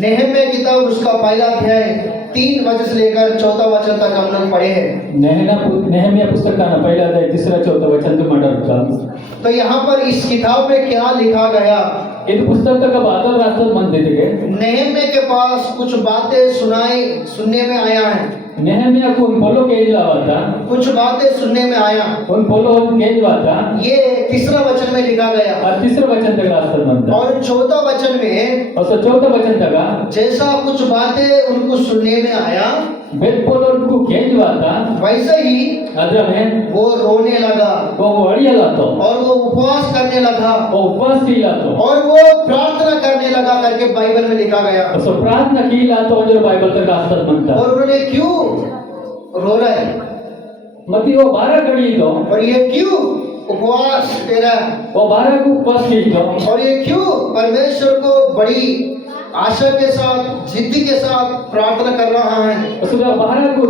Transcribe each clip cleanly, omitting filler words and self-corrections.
नेहम्या किताब उसका पहला अध्याय 3 वचन से लेकर 4 वचन तक हम लोग पढ़े हैं। नेहम्या पुस्तकानं पहिला अध्याय 3-4 वचन तुम्ही मांडतात. तो यहाँ पर इस किताब में क्या लिखा गया? ಇದು ಪುಸ್ತಕ ಬಾದಲ್ ರಾಷ್ಟ್ರದ ಮಂದಿಗೆ नेहम्या के पास कुछ बातें सुनने में आया है। नेहम्या को उन पोलो के इलावा था कुछ बातें सुनने में आया। उन पोलो के इलावा था ये 3 वचन में लिखा गया और 3 वचन तक रास्ता बनता और 4 वचन में और 4 वचन तक जैसा कुछ बातें उनको सुनने में आया बेद पोलो को के इलावा था वैसे ही अदर में वो रोने लगा वो अड़ियला तो और वो उपवास करने लगा वो उपवास किया तो और वो प्रार्थना करने लगा करके बाइबल में लिखा गया। सो प्रार्थना किया तो जो बाइबल तक रास्ता बनता और उन्होंने क्यों रो रहा है मती वो 12 घड़ी तो और ये क्यों उपवास तेरा वो 12 को उपवास की तो और ये क्यों परमेश्वर को बड़ी आशा के साथ जिद्दी के साथ प्रार्थना कर रहा है उसका 12 को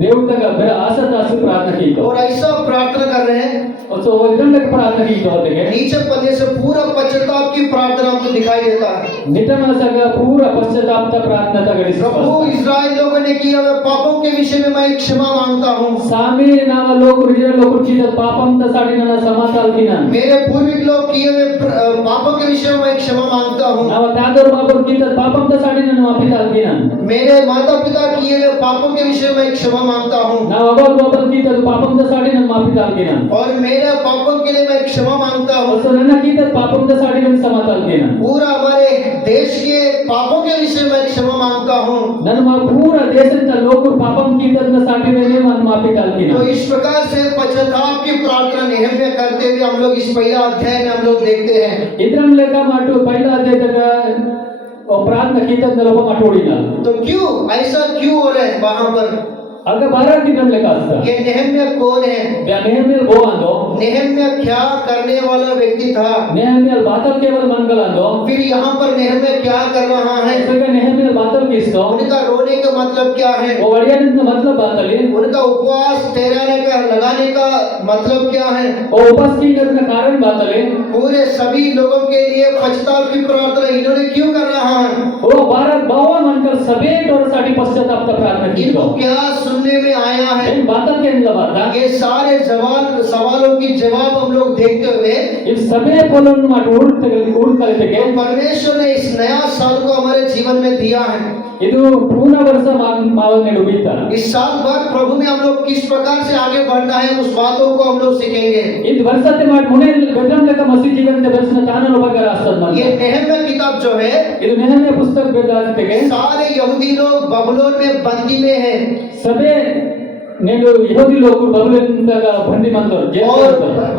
देव तक आशा से प्रार्थना की तो और ऐसा प्रार्थना कर रहे हैं और तो इधर तक प्रार्थना की तो देखे नीचे पढ़ने से पूरा पश्चाताप की प्रार्थना हमको दिखाई देता है। नितम सगा पूरा पश्चाताप का प्रार्थना तक प्रभु इस्राएल लोगों ने किए हुए पापों के विषय में मैं क्षमा मांगता हूँ। सामी नाम लोग रिजल लोग चीज पापम तसाठी ना समाताल की ना मेरे पूर्वज लोग किए हुए पापों के विषय में मैं क्षमा मांगता हूँ। नाव तादर बाबर की पापम तसाठी ना माफी ताल की ना मेरे माता पिता किए हुए पापों के विषय में क्षमा मांगता हूँ। नाव अबाल बाबर की पापम तसाठी ना माफी ताल की ना और मेरे पापों के लिए मैं क्षमा मांगता हूँ। सो नन्ना की पापम तसाठी ना समाताल की ना पूरा हमारे देश के पापों के विषय में क्षमा मांगता हूँ। नन्मा पूरा देश का लोग पापम की तसाठी ने माफी ताल की ना। तो इस प्रकार से पश्चाताप की प्रार्थना नेहम्या करते हुए हम लोग इस पहला अध्याय में हम लोग देखते हैं। इधर लेका माटू पहला अध्याय तक और प्रार्थना की तक लोगों माटोड़ी ना तो क्यों ऐसा क्यों हो रहा है वहां पर? अगर 12 की लेका आस्था ये नेहम्या कौन है? नेहम्या वो आंदो नेहम्या क्या करने वाला व्यक्ति था? नेहम्या बातल केवल मंगल आंदो फिर यहाँ पर नेहम्या क्या कर रहा है? उसका नेहम्या बातल किसको उनका रोने का मतलब क्या है? वो बढ़िया दिन मतलब बातल है उनका उपवास लगाने का मतलब क्या है? वो उपवास की का कारण बातल है पूरे सभी लोगों के लिए पश्चाताप की प्रार्थना इन्होंने क्यों कर रहा है? वो 52 मंगल सभी और साठी पश्चाताप का प्रार्थना की इनको क्या सुनने में आया है? इन बातल के अंदर बात ये सारे सवालों की जवाब हम लोग देखते हुए इस सभी बोलों माट उड़ करते के परमेश्वर ने इस नया साल को हमारे जीवन में दिया है। ಇದು ಪೂರ್ಣ ವರ್ಷ ಮಾವನೆ डूबीता इस साल भर प्रभु में हम लोग किस प्रकार से आगे बढ़ना है उस बातों को हम लोग सीखेंगे। ಇದು ವರ್ಷത്തെ ಮಾಡ್ ಮುನೆ ಬೆದಂ ಲೆಕ್ಕ ಮಸಿ ಜೀವನ ಬೆದನ ತಾನನ ಬಗರ ಆಸ್ತದ ये नेहम्या किताब जो है ಇದು ನೆಹಮ್ಯ ಪುಸ್ತಕ ಬೆದಾತೆಗೆ सारे यहूदी लोग बबुलोन में बंदी में है सबे नेलो यहूदी लोग बबुलोन का बंदी मंदर और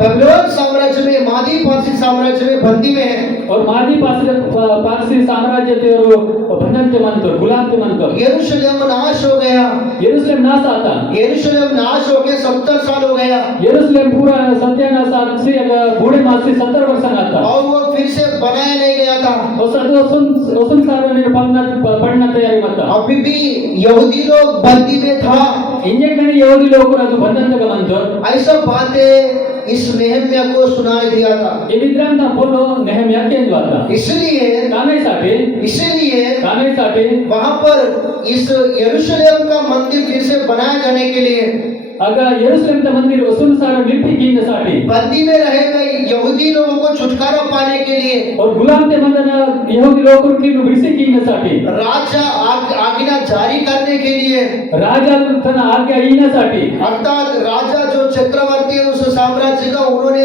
बबुलोन साम्राज्य में मादी पारसी साम्राज्य में बंदी में है और मादी पारसी साम्राज्य के बंधन के मंदर गुलाम के मंदर यरूशलेम नाश हो गया। यरूशलेम नाश आता यरूशलेम नाश हो के 70 साल हो गया। यरूशलेम पूरा सत्यानाश से बूढ़े मास से 70 वर्ष आता और वो फिर से बनाया नहीं गया था। ओसन सारा ने पढ़ना तैयारी मत अभी भी यहूदी लोग बंदी में था। इंजन में यहूदी लोग को बंधन का मंदर ऐसा बातें इस नेहम्या को सुनाई दिया था। ये विद्रांत बोलो नेहम्या के द्वारा इसलिए काने साटे वहां पर इस यरूशलेम का मंदिर फिर से बनाए जाने के लिए अगर यरूशलेम का मंदिर वसूल सारा लिपि की नसाटी बंदी में रहे गए यहूदी लोगों को छुटकारा पाने के लिए और गुलाम के मंदन यहूदी लोगों की विषय की नसाटी राजा आज्ञा जारी करने के लिए राजा तन आज्ञा ही नसाटी अर्थात राजा जो चक्रवर्ती है उस साम्राज्य का उन्होंने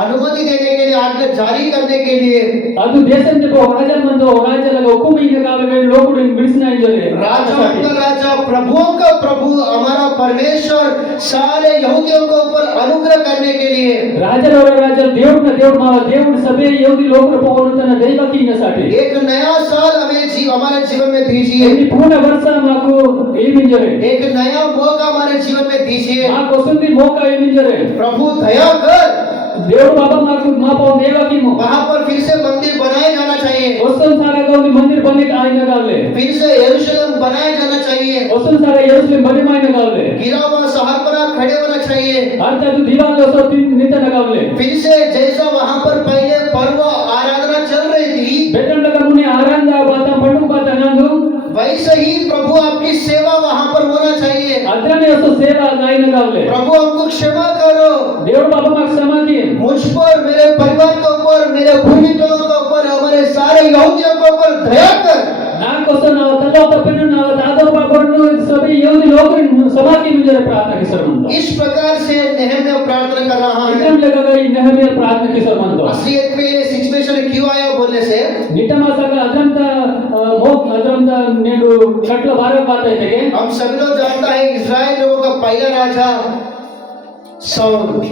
अनुमति देने के लिए आज्ञा जारी करने के लिए ಅದು ದೇಶದ ರಾಜ ಮಂದು ರಾಜಲಗ ಹುಕುಮಿನ ಕಾಲದಲ್ಲಿ ಲೋಕುಡು ಬಿಡಿಸನ ಇದ್ದಾರೆ राजा प्रभुओं का प्रभु हमारा परमेश्वर सारे यहूदियों के ऊपर अनुग्रह करने के लिए राजा దేవుడు మావ దేవుడు సభే యహూदी लोग पवन तन दैव की नसाटे एक नया साल हमारे जीवन में दीजिए। पूर्ण वर्ष మాకు ఏమింజరే एक नया मौका हमारे जीवन में दीजिए। మాకు వస్తుంది మోకా ఏమింజరే प्रभु दया कर దేవుడు బాబా మాకు మా పో దేవకి वहां पर फिर से मंदिर बनाया जाना चाहिए। वसन सारा गांव में मंदिर बनने का आईना गावले फिर से यरूशलेम बनाया जाना चाहिए। वसन सारा यरूशलेम बने मायने गावले गिरा हुआ शहर पर खड़े होना चाहिए। अर्थ तो दीवार तो नित गावले फिर से जैसा वहां पर पहले पर्व आराधना चल रही थी बेटन लगा मुने वैसे ही प्रभु आपकी सेवा वहां पर होना चाहिए। अद्रने असो सेवा गायन गावले प्रभु हमको क्षमा करो, देव बाबा माग क्षमा की मुझ पर, मेरे परिवार के ऊपर, मेरे पूर्वजों के ऊपर, हमारे सारे यहूदियों के ऊपर दया कर। ना कोसो ना तलो तपनु ना दादो बाबरनु सभी यहूदी लोग क्षमा की मुझे प्रार्थना की सरमंदो इस प्रकार से नेहम्या प्रार्थना कर रहा है। इदम लगा इ नेहमिया प्रार्थना की सरमंदो असलियत में ये सिचुएशन क्यों आया बोलने से, निटमासगा अद्रंता नेडु छट्ल बारे बात है तेगे हम सभी लोग जानता है इजराइल लोगों का पहला राजा शाऊल,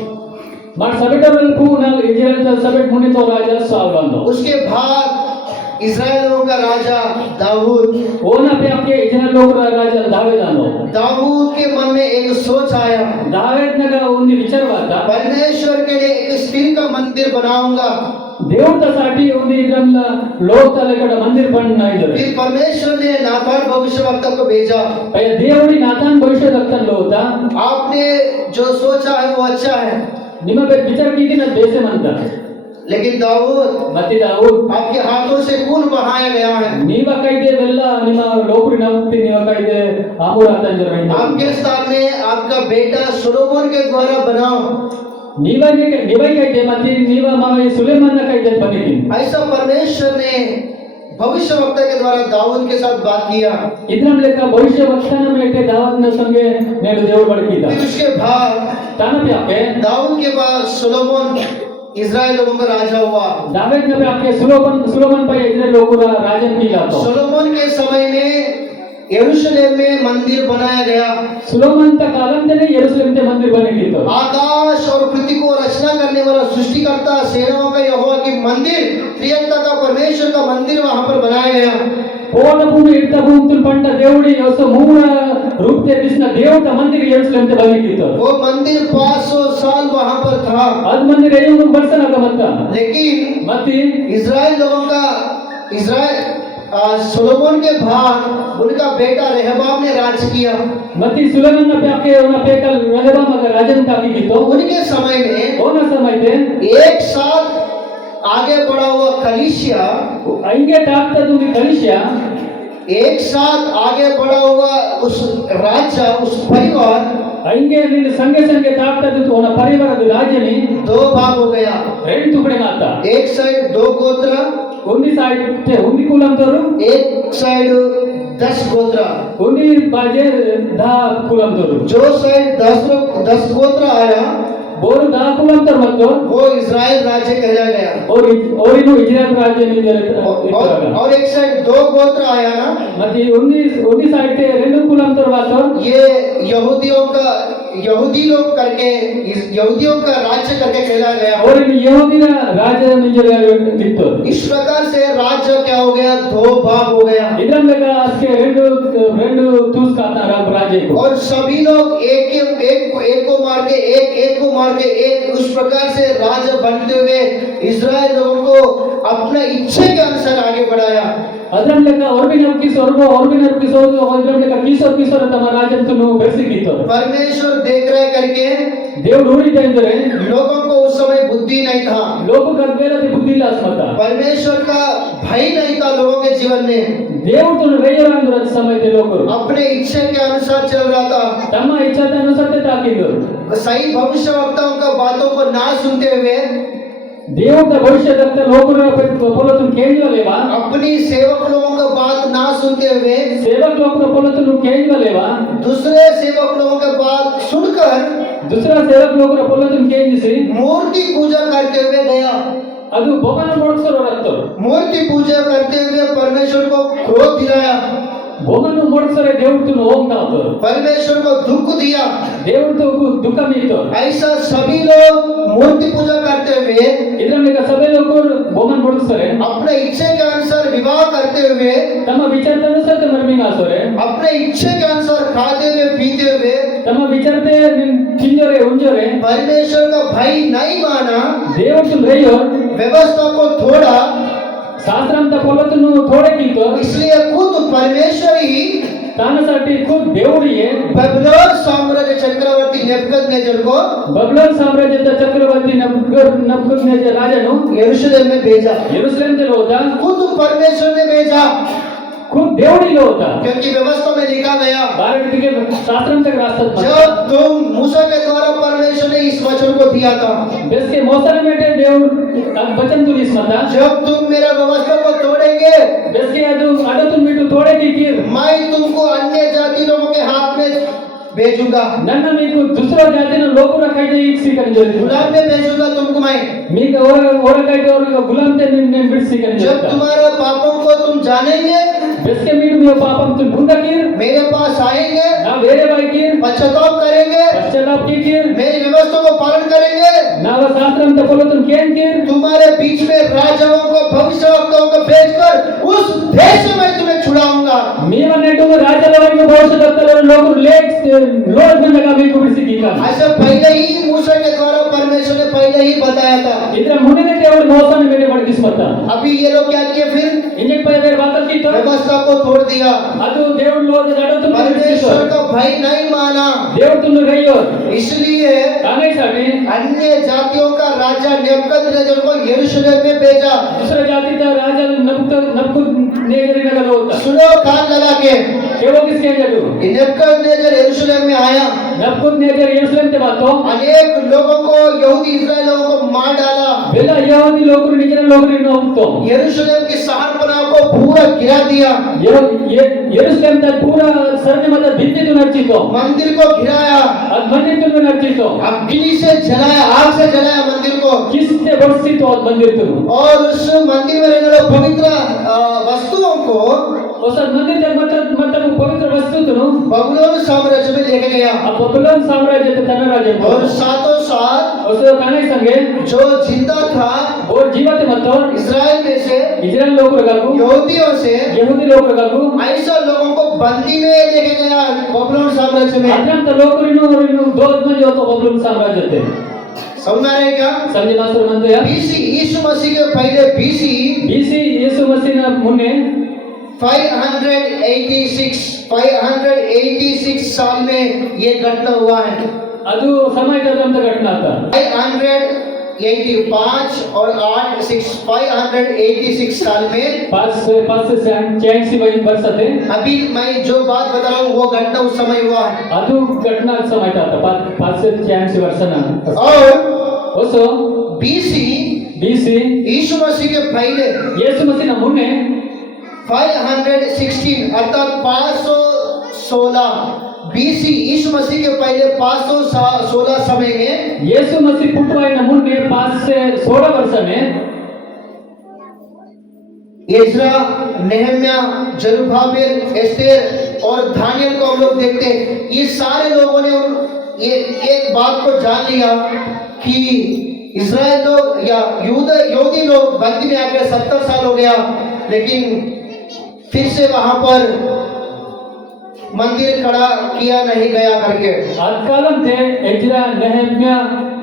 मार सबेटरल पू ना इजराइल सबेट मुनि तो राजा साउल बंदो उसके बाद इजराइल लोगों का राजा दाऊद। वो ना पे आपके इजराइल लोग राजा दावीद आनो दाऊद के मन में एक सोच आया, दावीद नगा उन्नी विचार वाता परमेश्वर के लिए एक स्थिर का मंदिर बनाऊंगा। देवतासाठी उन्नी इद्रम लोग तलेकड मंदिर बनना इधर फिर परमेश्वर ने नातान भविष्यवक्ता को भेजा, पहले देवड़ी नातान भविष्य दक्तन लोता आपने जो सोचा है वो अच्छा है, निम पे विचार की ना देशे मनता लेकिन दाऊद मति दाऊद आपके हाथों से खून बहाया गया है। नीवा कइदे वेल्ला निम लोकुरी नवति नीवा कइदे आमुरातन जरवेंदा आपके स्थान में आपका बेटा सोलोमन के द्वारा बनाओ। नीवा ने निवाई कइदे मति नीवा मावे सुलेमान न कइदे बनेकी ऐसा परमेश्वर ने भविष्यवक्ता के द्वारा दाऊद के साथ बात किया। इद्रम लेका भविष्य वक्तान मेटे दावत न संगे नेडु देवड़ बड़कीदा फिर उसके बाद ताना पे आपे दाऊद के बाद सोलोमन इजराइल लोगों का राजा हुआ। दावीद ने पे आपके सुलोमन पे इजराइल लोगों का राजन किया तो सोलोमन के समय में यरूशलेम में मंदिर बनाया गया। सुलोमन का कालम ने यरूशलेम में मंदिर बने की तो आकाश और पृथ्वी को रचना करने वाला सृष्टिकर्ता सेनाओं का यहोवा की मंदिर, त्रिएकता का परमेश्वर का मंदिर वहां पर बनाया गया। पूर्ण भूमि इतना भूमि तुम पंडा देवड़ी उसो मूल रूप से कृष्ण देव का मंदिर यरूशलेम में बने की तो वो मंदिर 500 साल वहां पर था, अद मंदिर एक वर्ष लगा मत लेकिन मती इजराइल लोगों का सोलोमन के बाद उनका बेटा रेहबाम ने राज किया। मती सुलेमान ने पे आपके उन पे कल रेहबाम अगर राजन का की तो उनके समय में वो ना समय थे एक साथ आगे बढ़ा हुआ कलीसिया, आएंगे टाकता तुम्हें कलिशिया एक साथ आगे बढ़ा हुआ उस राज्य, उस परिवार आएंगे निन्न संगे संगे टाकता तो उन परिवार राज्य ने दो भाग हो गया। रेंट टुकड़े माता एक साइड 2 गोत्र, उन्नी साइड थे उन्नी कुलम तोरू एक साइड 10 गोत्र। उन्नी बाजे 10 कुलम तोरू जो साइड 10 गोत्र आया बोर 10 कुलम तर मत वो इजराइल राज्य कहलाया गया। और इनो इजराइल राज्य में और एक साइड 2 गोत्र आया ना, मती उन्नी साइड थे रेंडु कुलम तर बात ये यहूदी लोग करके यहूदियों का राज्य करके कहलाया गया। और इन यहूदी ना राज्य में जो लिखतो इस प्रकार से राज्य क्या हो गया, 2 भाग हो गया। इधर लगा उसके रेंडु तूस का था राज्य को और सभी लोग एक को मार के एक को मार के एक, उस प्रकार से राज्य बनते हुए इजराइल लोगों को अपने इच्छा के अनुसार आगे बढ़ाया। अदरम लेका और भी किशोर अदरम लेका किशोर तमारा राज्य तुनु बेसी कीतो परमेश्वर देख रहे करके देव ढूंढी तेंजरे लोगों को उस समय बुद्धि नहीं था, लोगों का बेला ते बुद्धि लास मता परमेश्वर का भय नहीं था लोगों के जीवन में। देव तुनु रेयरांग समय ते लोग अपने इच्छा के अनुसार चल रहा था। तमा इच्छा ते अनुसार ते ताकीदो सही भविष्यवक्ताओं का बातों को ना सुनते हुए देव का भविष्य दत्त लोगों ने बोलो तुम केंज वालेवा अपनी सेवक लोगों का बात ना सुनते हुए सेवक लोग को बोलो तुम केंज वालेवा दूसरे सेवक लोगों के बात सुनकर दूसरा सेवक लोग को बोलो तुम केंज से मूर्ति पूजा करते हुए गया। ಅದು ಭವನ ಮೊಡಸರು ರತ್ತು मूर्ति पूजा करते हुए परमेश्वर को क्रोध दिलाया, ಭವನ ಮೊಡಸರೆ ದೇವತು ಹೋಗ್ತಾತು परमेश्वर को दुख दिया। ದೇವತು ದುಃಖ ಮೀತು ऐसा सभी लोग मूर्ति पूजा करते हुए ಇದರಲ್ಲಿ ಸಭೆ ಲೋಕರು ಭವನ ಮೊಡಸರೆ अपने इच्छा के अनुसार विवाह करते हुए ತಮ್ಮ ವಿಚಾರದನುಸಾರ ಮರ್ಮಿನಾಸರೆ अपने इच्छा के अनुसार खाते हुए पीते हुए ತಮ್ಮ ವಿಚಾರತೆ ಚಿಂಜರೆ ಉಂಜರೆ परमेश्वर का भय नहीं माना, ದೇವತು ರೇಯೋ व्यवस्था को थोड़ा, शास्त्रांत बोलतनु थोड़े कीतो इसलिए खुद परमेश्वर ही तानासाठी खुद देवड़िये बबलोन साम्राज्य चक्रवर्ती नेबुकदनेस्सर को बबलोन साम्राज्याचा चक्रवर्ती नबुकदनेस्सर राजानु यरूशलेम में भेजा। यरूशलेम ते होता खुद परमेश्वर ने भेजा। खूप देवडीला होता. क्योंकि व्यवस्था में लिखा गया, बारावीके शास्त्रांच्या रास्तात जब तुम मूसा के द्वारा परमेश्वर ने इस वचन को दिया था, बेसके मोसर मेटे देव वचन तुलिस मता जब तुम मेरा व्यवस्था को तोड़ेंगे, बेसके अदु अडतुन मिटु तोड़े की कीर मैं तुमको अन्य जाति लोगों के हाथ में भेजूंगा, नन्न मीकु दूसरा जातिನ लोकರ ಕೈಗೆ ಇಕ್ಸಿಕని ಜೊತೆ गुलाम में भेजूंगा तुमको मैं। मीक और ಕೈಗೆ और गुलाम ते निन्न बिड़सिकनि जब जೊತೆ तुम्हारे पापों को तुम जानेंगे, बेसके मीटु मे पापम तुम बुंदा कीर मेरे पास आएंगे, ना वेरे बाई कीर पश्चाताप करेंगे, पश्चाताप की कीर मेरी व्यवस्था को पालन करेंगे, नाव शास्त्रम तपलो तुम केन कीर तुम्हारे बीच में राजाओं को भविष्यवक्ताओं को भेजकर उस देश से मैं तुम्हें छुड़ाऊंगा। మీవన్నట్టు రాజ్యాల వైపు భవిష్యత్తులో లోకులు लोज में लगा भी कुछ सीखा ऐसा पहले ही मूसा के द्वारा परमेश्वर ने पहले ही बताया था। इधर मुने ने केवल मौसम में मेरे बड़ किस्मत अभी ये लोग क्या किए, फिर इन्हें पे मेरे बात की तो व्यवस्था को तोड़ दिया, अदु देव लोग जड़ तुम परमेश्वर का भय नहीं माना, देव तुम रहियो इसलिए काने साठी अन्य जातियों का राजा नेबुकदनेस्सर को यरूशलेम में भेजा। दूसरे जाति का राजा नबूकदनेस्सर नगर होता सुनो कान लगा के, केवल किसके जडू नेबुकदनेस्सर यरूशलेम में आया, नबूकदनेस्सर यरूशलेम ते बातो अनेक लोगों को, यहूदी इस्राएल लोगों को मार डाला, बेला यहूदी लोगों निजर लोगों ने नोतो यरूशलेम की शहरपनाह को पूरा गिरा दिया, यरूशलेम तक पूरा सरने मतलब भित्ति तो नर्चितो मंदिर को गिराया, अद मंदिर तो नर्चितो अग्नि से जलाया, आग से जलाया मंदिर को, किससे बरसितो अद मंदिर तो और उस मंदिर में रहने वाले पवित्र वस्तुओं को उस मंदिर तक मतलब पवित्र वस्तु तो बबुलोन साम्राज्य में लेके गया, अब बबुलोन साम्राज्य के तन राज्य और सातों साथ उस काने संगे जो जिंदा था और जीवते मतो इस्राएल में से, इजराइल लोग रगागु यहूदियों से, यहूदी लोग रगागु ऐसा लोगों को बंदी में लेके गया बबुलोन साम्राज्य में। अत्यंत लोकरिनु दो में जो तो बबुलोन साम्राज्य थे समझ आ रहे हैं क्या? समझे मास्टर मनते या बीसी यीशु मसीह के पहले बीसी यीशु मसीह ने मुन्ने 586 साल में ये घटना हुआ है। ಅದು ಸಮಯ ತದಂತ घटना था 585 और 586 साल में 5 से 86 वर्ष थे अभी मैं जो बात बता रहा हूँ वो घटना उस समय हुआ है। ಅದು घटना समय था 5 से 86 वर्ष ना और ಹೊಸೋ बीसी यीशु मसीह के पहले ಯೇಸು ಮसीह ಮುನ್ನೆ 516 अर्थात 516 बीसी यीशु मसीह के पहले 516 समय में ಯೇಸು ಮसीह पुटवायना मुन्ने 5 से 16 वर्ष में एज्रा, नेहम्या, जरुब्बाबेल, एस्तेर और दानियल को हम लोग देखते हैं। ये सारे लोगों ने ये एक बात को जान लिया कि इस्राएल लोग या यहूदी लोग बंदी में आकर 70 साल हो गया, लेकिन फिर से वहां पर मंदिर खड़ा किया नहीं गया करके अकालम थे एजरा, नेहम्या,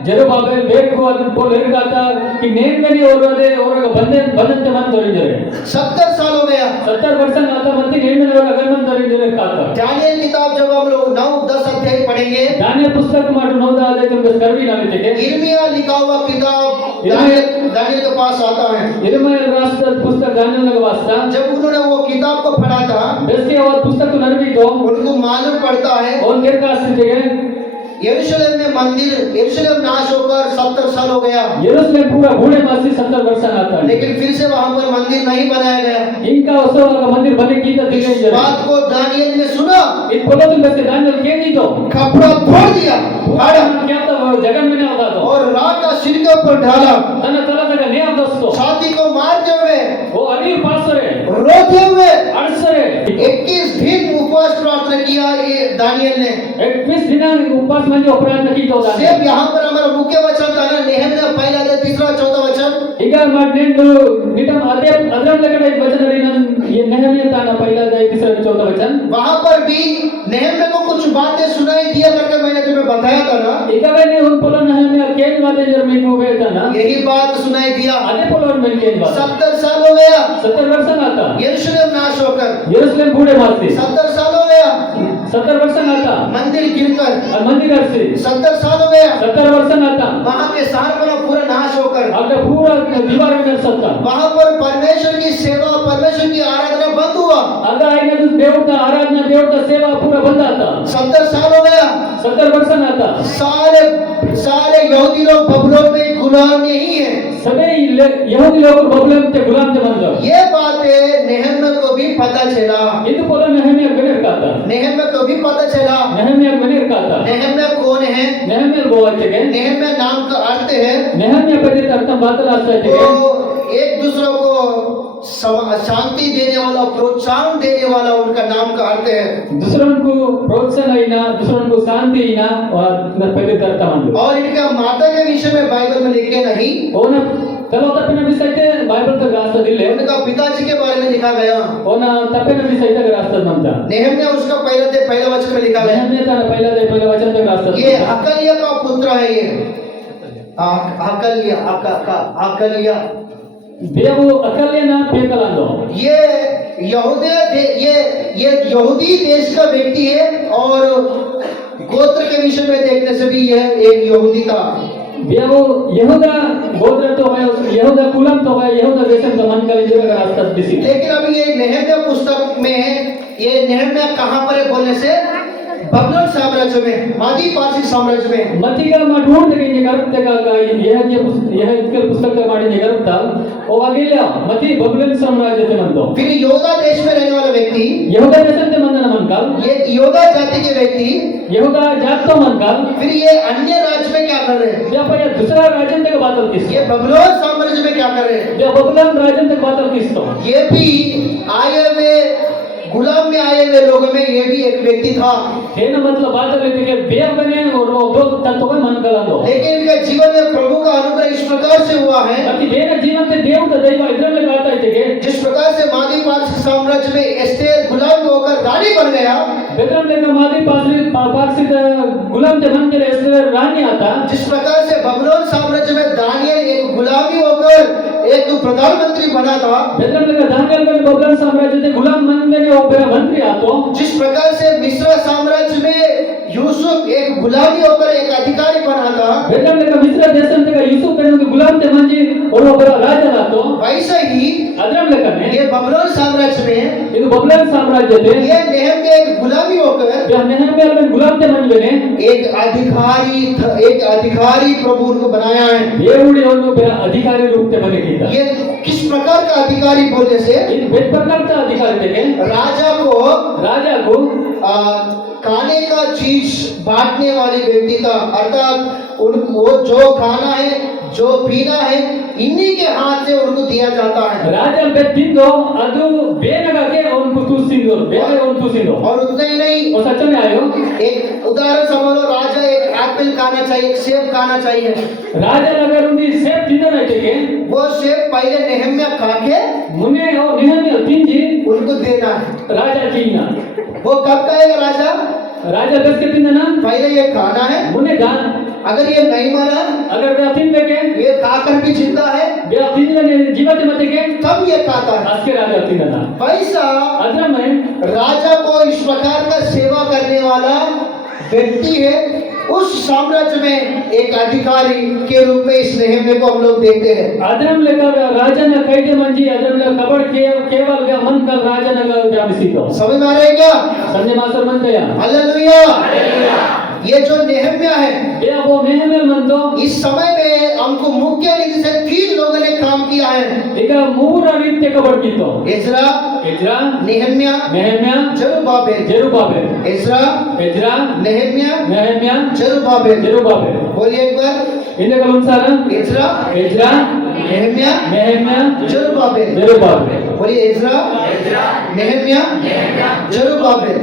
जरुब्बाबेल बेको बोल रहा कि नेन में नहीं हो रहे और बंधन बंधन मन तोड़ी जरे 70 साल हो गया। 70 वर्ष आता मत नेन में अगर मन तोड़ी जरे खाता दानियल किताब जब हम लोग 9-10 अध्याय पढ़ेंगे, दानियल पुस्तक माटू 9-10 अध्याय तुम करवी ना लेते यिर्मयाह लिखा हुआ किताब दानियल के पास आता है। यिर्मयाह रास्ता पुस्तक दानियल ने वास्ता जब उन्होंने वो किताब को पढ़ा था, बेसके और पुस्तक को नरवी दो उनको मालूम पड़ता है और केर का स्थिति है यरूशलेम में मंदिर, यरूशलेम नाश होकर 70 साल हो गया, यरूशलेम पूरा बूढ़े मासी 70 वर्ष आता है, लेकिन फिर से वहां पर मंदिर नहीं बनाया गया। इनका उसका मंदिर बने की तो दिखे इस बात को दानियल ने सुना, इन बोलो तुम बेसके दानियल के नहीं दो कपड़ा फोड़ दिया, फाड़ा क्या तो जगन में नहीं आता तो और रात का सिर के ऊपर ढाला, तने तला तक नहीं आप दोस्तों छाती को मारते हुए, वो अनिल पासरे रोते हुए अड़सरे 21 दिन उपवास प्रार्थना किया ये दानियल ने। 21 दिन उपवास म्हणजे अपराध नक्की तो सिर्फ यहाँ पर हमारा मुख्य वचन था ना, नेहम्याह पहला अध्याय 3-4 वचन, ಈಗ నేను నిటం అదే అదరం లెక్కడ वचन ये नेहम्याह ताना पहला अध्याय 3-4 वचन वहां पर भी नेहम्याह को कुछ बातें सुनाई दिया करके मैंने तुम्हें बताया था ना, ಈಗ ವೇನೆ ಉನ್ ಪೊಲ नेहम्याह केन बातें जर मीको वेता ना यही बात सुनाई दिया। अदे पोलोन में केन बात 70 साल हो गया 70 वर्ष आता यरूशलेम नाश होकर, यरूशलेम बूढ़े मारते 70 साल हो गया 70 वर्ष आता मंदिर गिरकर, और मंदिर से 70 साल हो गया 70 वर्ष आता वहां के शहर पूरा नाश होकर, अगर पूरा दीवार में सत्ता वहां पर परमेश्वर की सेवा, परमेश्वर की आराधना बंद हुआ। आगा आएगा तो देवता आराधना देवता सेवा पूरा बंद आता 70 साल हो गया। 70 वर्ष आता सारे सारे यहूदी लोग बबलोन में गुलाम नहीं है। सभी यहूदी लोग बबलोन के गुलाम थे बन गए ये बातें नेहम्या को भी पता चला। ಇದು ಪೋಲ ನೆಹಮ್ಯ ಗಣರ್ ಕಾತ नेहम्या को भी पता चला। ನೆಹಮ್ಯ ಗಣರ್ ಕಾತ नेहम्या कौन है? ನೆಹಮ್ಯ ಗೋವಾಚೆಗೆ नेहम्या नाम का अर्थ है ನೆಹಮ್ಯ ಪದದ ಅರ್ಥ ಬಾತಲಾಸ್ತಾಯಿಗೆ वो एक दूसरे को शांति देने वाला, प्रोत्साहन देने वाला उनका नाम का अर्थ है। दूसरों प्रोत्साहन అయినా दूसरों शांति అయినా పదದ అర్థ మందు और इनका माता के विषय में बाइबल में लिखे नहीं, ఓన కలో తప్పిన విషయతే బైబిల్ తో రాస్తదిల్లే उनका पिताजी के बारे में लिखा गया। ఓన తప్పిన విషయతే రాస్తదంత नेहम्या उसका पहला वचन में लिखा गया। ನೆಹಮ್ಯ ತನ್ನ ಪೈಲ ವಚನ తో ರಾಸ್ತದ ये हकलिया का पुत्र है। ये हकलिया ದೇವು ಅಕಲ್ಯನ ಪೇಕಲಾಂದೋ ये ये यहूदी देश का व्यक्ति है और गोत्र के विषय में देखने से भी यह एक यहूदी था। देवो यहूदा गोत्र तो है यहूदा कुलम तो है यहूदा देशम तो मन का जगह रास्ता दिसी लेकिन अभी ये नेहम्या पुस्तक में ये नेहम्या कहां पर है बोलने से बबलोन साम्राज्य में, मादी पारसी साम्राज्य में। मतिगा मा ढूंढ के गरुत्ते का यह इसके पुस्तक का माडी गरुत्ता ओ आगेला मति बबलोन साम्राज्य ते मंदो फिर योदा देश में रहने वाला व्यक्ति, यहूदा देशम ते मंदन मनकाल ये योदा जाति के व्यक्ति, यहूदा जात तो मनकाल फिर ये अन्य राज्य में क्या कर रहे हैं? या पर दूसरा राज्य ते बातल किस ये बबलोन साम्राज्य में क्या कर रहे हैं? या बबलोन राज्य ते बातल किस तो ये भी आए हुए गुलाम में आए हुए लोगों में ये भी एक व्यक्ति था। ಏನು मतलब बात लेते के बेअबने और वो तत्व में मन कलांदो लेकिन इनके जीवन में प्रभु का अनुग्रह इस प्रकार से हुआ है, बाकी देना जीवन से देव का दैव इधर में आता है के जिस प्रकार से मादी पारसी साम्राज्य में एस्तेर गुलाम होकर रानी बन गया, बेदम लेकर मादी पारसी गुलाम के मन के ऐसे रानी आता जिस प्रकार से बबलोन साम्राज्य में दानियल एक गुलामी होकर एक प्रधानमंत्री बना था, बेदम लेकर दानियल के बबलोन साम्राज्य से गुलाम मन में वो बेरा मंत्री आतो जिस प्रकार से मिस्र साम्राज्य में यूसुफ एक गुलामी होकर एक अधिकारी बना था, बेदम लेकर मिस्र देशम से यूसुफ के गुलाम ते मंजी और वो बेरा राजा आतो वैसे ही अदरम लेकर ने ये बबलोन साम्राज्य में ಇದು बबलोन साम्राज्य थे ये नेहम्या एक गुलामी होकर या नेहम्या में गुलाम ते मन में एक अधिकारी प्रभु उनको बनाया है। దేవుడి ಒಂದು ಅಧಿಕಾರಿ ರೂಪ ते बने कीता ये किस प्रकार का अधिकारी बोलने से ಇದು ಬೇರೆ ಪ್ರಕಾರದ ಅಧಿಕಾರಿ थे राजा को खाने का चीज बांटने वाली व्यक्ति था, अर्थात उनको जो खाना है जो पीना है इन्हीं के हाथ से उनको दिया जाता है। ರಾಜ ಬೆತ್ತಿಂದೋ ಅದು ಬೇನಗಕ್ಕೆ ಅವನು ತೂಸಿಂದೋ ಬೇರೆ ಅವನು ತೂಸಿಂದೋ और उतना ही नहीं, वो सच में आयो एक उदाहरण समझ लो, राजा एक एप्पल खाना चाहिए, एक सेब खाना चाहिए, ರಾಜ नगर उन्हें सेब ತಿನ್ನೋಣ ಐತೆ वो सेब पहले नेहम्या खा के मुने और नेहम्या ತಿಂಜಿ उनको देना है। राजा ತಿನ್ನ वो कब खाएगा राजा? राजा दस के ತಿನ್ನನ पहले ये खाना है, मुने दान अगर ये नहीं माना, अगर वे ತಿನ್ನಬೇಕೆ ये खाकर भी जिंदा है वे ತಿನ್ನನೆ ಜೀವತೆ ಮತ್ತೆಗೆ तब ये खाता है। ಅಸ್ಕೆ ರಾಜ ತಿನ್ನನ वैसा अदर में राजा को इस प्रकार का सेवा करने वाला व्यक्ति है, उस साम्राज्य में एक अधिकारी के रूप में इस नेहम्या को हम लोग देखते हैं। अदरम लेकर राजा ने कैदे मंजी अदरम ले कबड़ केवल गा मन का राजा ने व्यापिसितो समझ में आ रहा है क्या? संजय मास्टर मनते या हालेलुया। ये जो नेहम्या है, ये वो नेहम्या मंदो इस समय में हमको मुख्य रीति से 3 लोगों ने काम किया है। ಈಗ ಮೂರು ರೀತಿಯ ಕಬಡ್ ಕಿತ್ತು Ezra, Ezra Nehemiah, Nehemiah Zerubbabel. Zerubbabel Ezra, Ezra Nehemiah, Nehemiah Zerubbabel. Zerubbabel बोलिए एक बार, ಇಂದಕ್ಕೆ ಅನುಸಾರ Ezra, Ezra Nehemiah, Nehemiah Zerubbabel. Zerubbabel बोलिए एजरा, नेहम्या, जरुब्बाबेल।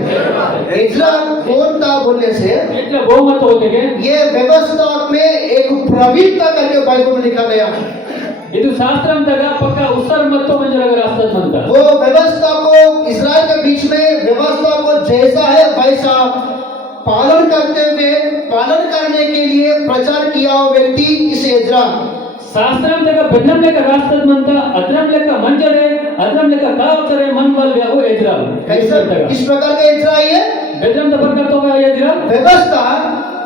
एजरा कौन था बोलने से એટલે ಬಹುಮತ ಹೋತೆಗೆ ये व्यवस्था में एक प्रवीणता करके बाइबल में लिखा गया। ಇದು ಶಾಸ್ತ್ರಾಂತಗ ಪಕ್ಕ ಉತ್ತರ ಮತ್ತು ಮಂಜರಗ ರಾಸ್ತಾದ ಮಂತ वो व्यवस्था को इस्राएल के बीच में व्यवस्था को जैसा है वैसा पालन करने के लिए प्रचार किया हुआ व्यक्ति इस एजरा। ಶಾಸ್ತ್ರಾಂತಗ ಬೆನ್ನಂ ಲೆಕ್ಕ ರಾಸ್ತಾದ ಮಂತ ಅದ್ರಂ ಲೆಕ್ಕ ಮಂಜರೆ ಅದ್ರಂ ಲೆಕ್ಕ ಕಾವಚರೆ ಮನ್ವಲ್ ಯಾವು ಎಜ್ರಾ कैसा किस प्रकार का एजरा है? बेदम दबर करतो का एज्रा व्यवस्था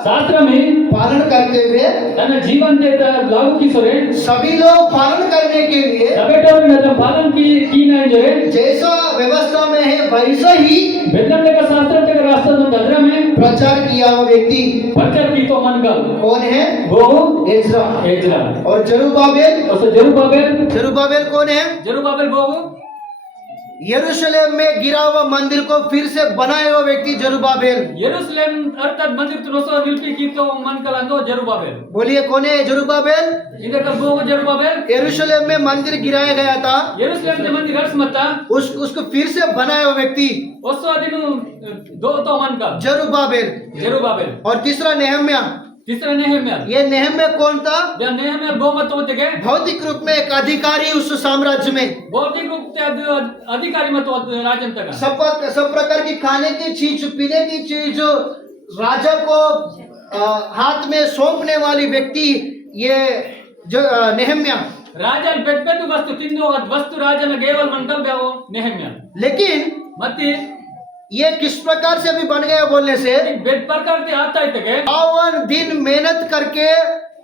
शास्त्र में पालन करते हुए तन जीवन देता लागू किसोरे सभी लोग पालन करने के लिए सबेटोर ने पालन की नहीं जो जैसा व्यवस्था में है वैसा ही बेदम लेकर शास्त्र के रास्ते में ददरा में प्रचार किया हुआ व्यक्ति प्रचार की तो मन का कौन है? वो एज्रा। एजरा और जरुब्बाबेल जरुब्बाबेल कौन है? जरुब्बाबेल वो यरूशलेम में गिरा हुआ मंदिर को फिर से बनाए हुआ व्यक्ति जरुब्बाबेल। यरूशलेम अर्थात मंदिर तुलसो निल्पी की तो मन कलांदो जरुब्बाबेल। बोलिए कौन है जरुब्बाबेल? इधर का वो जरुब्बाबेल यरूशलेम में मंदिर गिराया गया था, यरूशलेम में मंदिर अर्थ मत था उसको फिर से बनाया हुआ व्यक्ति उसो दिनु दो तो मन का जरुब्बाबेल। और तीसरा नेहम्या। तीसरा नेहम्या। ये नेहम्या कौन था? या नेहम्या वो मत होते के भौतिक रूप में एक अधिकारी उस साम्राज्य में, भौतिक रूप से अधिकारी मत होते राजन तक सब प्रकार की खाने की चीज, पीने की चीज राजा को हाथ में सौंपने वाली व्यक्ति ये जो नेहम्या। राजा बेद वस्तु तिंदो वस्तु राजा ने केवल मंडल बेवो नेहम्या। लेकिन मत्ती ये किस प्रकार से अभी बन गया बोलने से बेद प्रकार से आता है तक 52 दिन मेहनत करके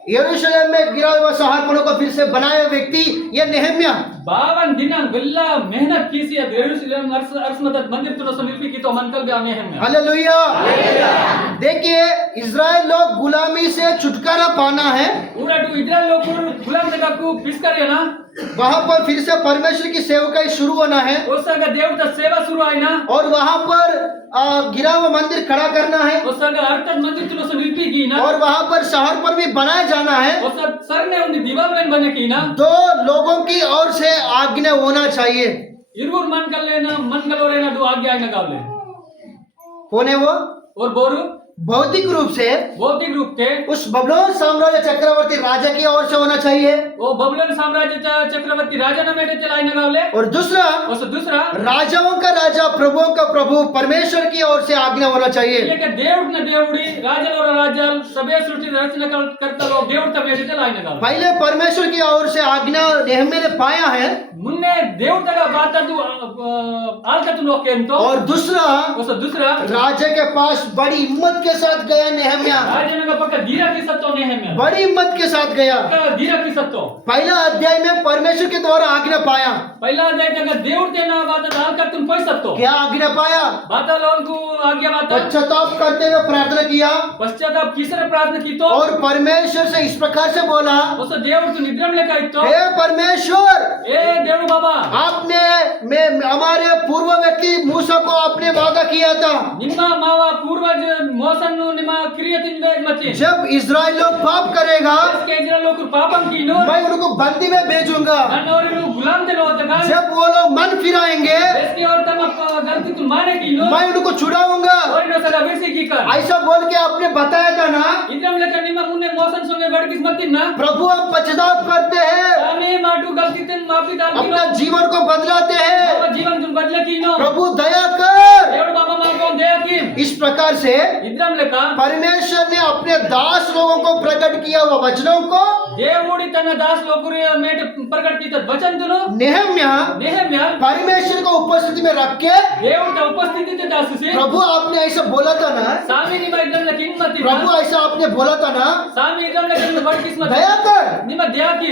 यरूशलेम में गिरा हुआ शहर को फिर से बनाए व्यक्ति ये नेहम्या। 52 दिन बिल्ला मेहनत की सी यरूशलेम अर्थ मत मंदिर तुलसो निल्पी की तो मनकल बे नेहम्या। हालेलुया। देखिए इजराइल लोग गुलामी से छुटकारा पाना है, इजराइल लोग गुलाम तक को पिसकर ना वहां पर फिर से परमेश्वर की सेवकाई शुरू होना है, उसका देवता सेवा शुरू है ना, और वहां पर गिरा हुआ मंदिर खड़ा करना है, उसका अर्थात मंदिर तुलसो निल्पी की ना, और वहां पर शहर पर भी बनाया जाना है। उसका सर ने उन दीवार में बने की ना, दो लोगों की ओर से आज्ञा होना चाहिए। इरुवर मन कर लेना दो आज्ञा आना गावले। कौन है वो? और बोरू भौतिक रूप से उस बबलोन साम्राज्य चक्रवर्ती राजा की ओर से होना चाहिए, वो बबलोन साम्राज्य चक्रवर्ती राजा ने मेरे चलाई नगावले। और दूसरा राजाओं का राजा प्रभुओं का प्रभु परमेश्वर की ओर से आज्ञा होना चाहिए। ये के देवड़ ने देवड़ी राजा और राजा सबे सृष्टि रचना करता लोग देवड़ का मेरे चलाई नगावले। पहले परमेश्वर की ओर से आज्ञा नेहम्या ने पाया है, मुन्ने देवड़ का बात तू आलका तू लोग केंतो। और दूसरा राजा के पास बड़ी हिम्मत के साथ गया नेहम्या। राजा ने पक्का धीरा की सत्तो नेहम्या बड़ी हिम्मत के साथ गया। धीरा की सत्तो पहला अध्याय में परमेश्वर के द्वारा आज्ञा पाया। पहला अध्याय तक देवड़ के ना बात डाल कर तुम कोई सत्तो क्या आज्ञा पाया? बाता लोगों को आज्ञा बाता पश्चाताप करते हुए प्रार्थना किया, पश्चाताप किसने प्रार्थना की तो, और परमेश्वर से इस प्रकार से बोला, उस देवड़ तो निद्रा में लेकर तो, हे परमेश्वर, ए देवड़ बाबा, आपने हमारे पूर्व व्यक्ति मूसा को आपने वादा किया था, निम्मा मावा पूर्वज मोसन निम्मा क्रियतिन मत जब इजराइल लोग पाप करेगा इसके इजराइल लोग पापम की नो मैं उनको बंदी में भेजूंगा, और लोग गुलाम दे लो तक जब वो लोग मन फिराएंगे इसकी और तम गलती तुम माने की नो मैं उनको छुड़ाऊंगा। और नो सदा वैसे की कर ऐसा बोल के आपने बताया था ना, इधर लेकर निम्मा मुन्ने मोसन संगे बड़ किस्मत ना प्रभु हम पश्चाताप करते हैं, हमें माटू गलती तिन माफी दान की अपना जीवन को बदलाते हैं, जीवन तुम बदला की नो प्रभु दया कर। देवड़ बाबा मां को दया की। इस प्रकार से इधर लेकर परमेश्वर ने अपने दास लोगों को प्रकट किया हुआ वचनों को देवड़ी तन दास लोग मेट प्रकट की वचन दुनो नेहम्या परमेश्वर को उपस्थिति में रख के देवड़ का उपस्थिति थे दास से प्रभु आपने ऐसा बोला था ना, सामी निमा इधर लेकिन मत प्रभु ऐसा आपने बोला था ना, सामी इधर लेकिन बड़ किस्मत दया कर, निमा दया की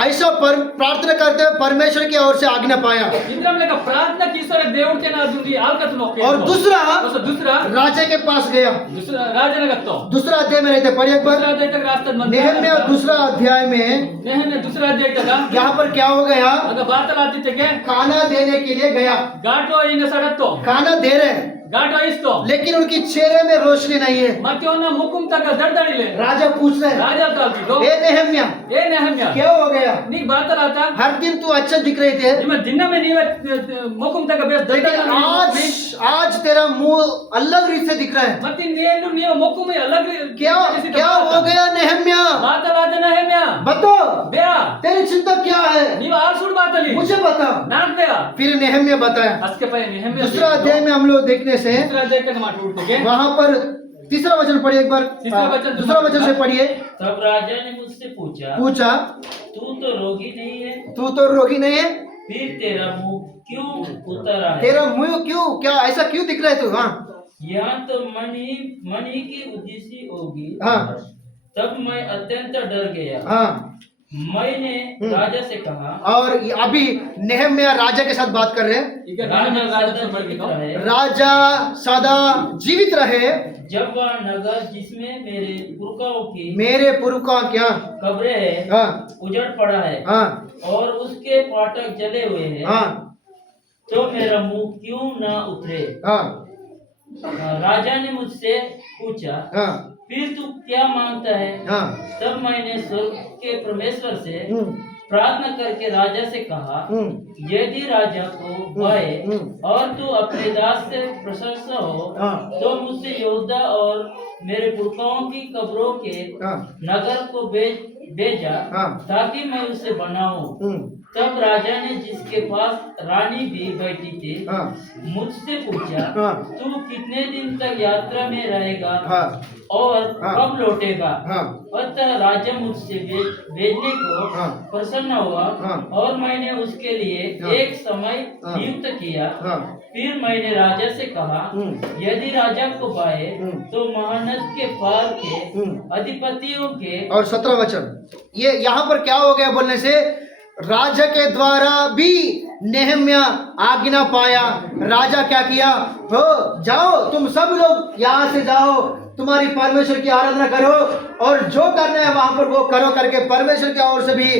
ऐसा प्रार्थना करते हुए परमेश्वर की ओर से आज्ञा पाया। इधर लेकर प्रार्थना की सर देवड़ के ना दूंगी आलकत लोग और दूसरा राजा के पास गया, राजा ने कहता दूसरा अध्याय में रहते पढ़िए नेहम्या दूसरा अध्याय में दूसरा अध्याय का यहाँ पर क्या हो गया? अगर बात लाती थे खाना देने के लिए गया, गाटो इन सड़क तो खाना दे रहे गाटो इस तो, लेकिन उनकी चेहरे में रोशनी नहीं है। मत्यो ना मुकुम तक दर्दड़ी ले राजा पूछ रहे राजा का दो ए नेहम्या क्या हो गया? नी बात लाता हर दिन तू अच्छा दिख रहे थे, मैं दिन में नहीं मुकुम तक बेस आज तेरा मुंह अलग रीत से दिख रहा है। मत नीलू नी मुकुम में अलग क्या हो गया नेहम्या? बात लाता नेहम्या बतो बेया तेरी चिंता क्या है? नी आल सुन बात ली मुझे बता। नाक बेया फिर नेहम्या बताया। उसके पहले नेहम्या दूसरा अध्याय में हम लोग देखने से वहाँ पर तीसरा वचन पढ़िए एक बार, दूसरा वचन से पढ़िए। तब राजा ने मुझसे पूछा तू तो रोगी नहीं है, फिर तेरा मुंह क्यों उतरा है? तेरा मुंह क्यों, क्या ऐसा क्यों दिख रहा है तू? हाँ यहाँ तो मणि की उद्देश्य होगी। हाँ तब मैं अत्यंत डर गया। हाँ मैंने राजा से कहा, और अभी नेहम्याह राजा के साथ बात कर रहे हैं। ಈಗ राजा ನಾನು सदा ರಾಜ जीवित रहे, राजा सदा जीवित रहे, जब वह नगर जिसमें मेरे पुरखाओं की मेरे पुरखा क्या, कब्रें है हाँ उजड़ पड़ा है हाँ और उसके फाटक जले हुए हैं, हाँ तो मेरा मुंह क्यों न उतरे। हाँ राजा ने मुझसे पूछा, हाँ फिर तू क्या मांगता है? हाँ तब मैंने स्वर्ग के परमेश्वर से प्रार्थना करके राजा से कहा, यदि राजा को भाए और तू अपने दास से प्रसन्न हो, हाँ तो मुझसे योद्धा और मेरे पुरखाओं की कब्रों के हाँ नगर को भेजा, हाँ ताकि मैं उसे बनाऊं। तब राजा ने जिसके पास रानी भी बैठी थी हाँ मुझसे पूछा, हाँ तू कितने दिन तक यात्रा में रहेगा हाँ और हाँ। कब लौटेगा? हाँ अतः राजा मुझसे भेजने को हाँ। प्रसन्न हुआ हाँ। और मैंने उसके लिए हाँ। एक समय हाँ। नियुक्त किया। हाँ फिर मैंने राजा से कहा, यदि राजा को पाए तो महानद के पार के अधिपतियों के और 17 वचन, ये यहाँ पर क्या हो गया बोलने से, राजा के द्वारा भी नेहम्याह आज्ञा पाया। राजा क्या किया, हो जाओ तुम सब लोग यहाँ से जाओ, तुम्हारी परमेश्वर की आराधना करो और जो करना है वहां पर वो करो करके परमेश्वर की ओर से भी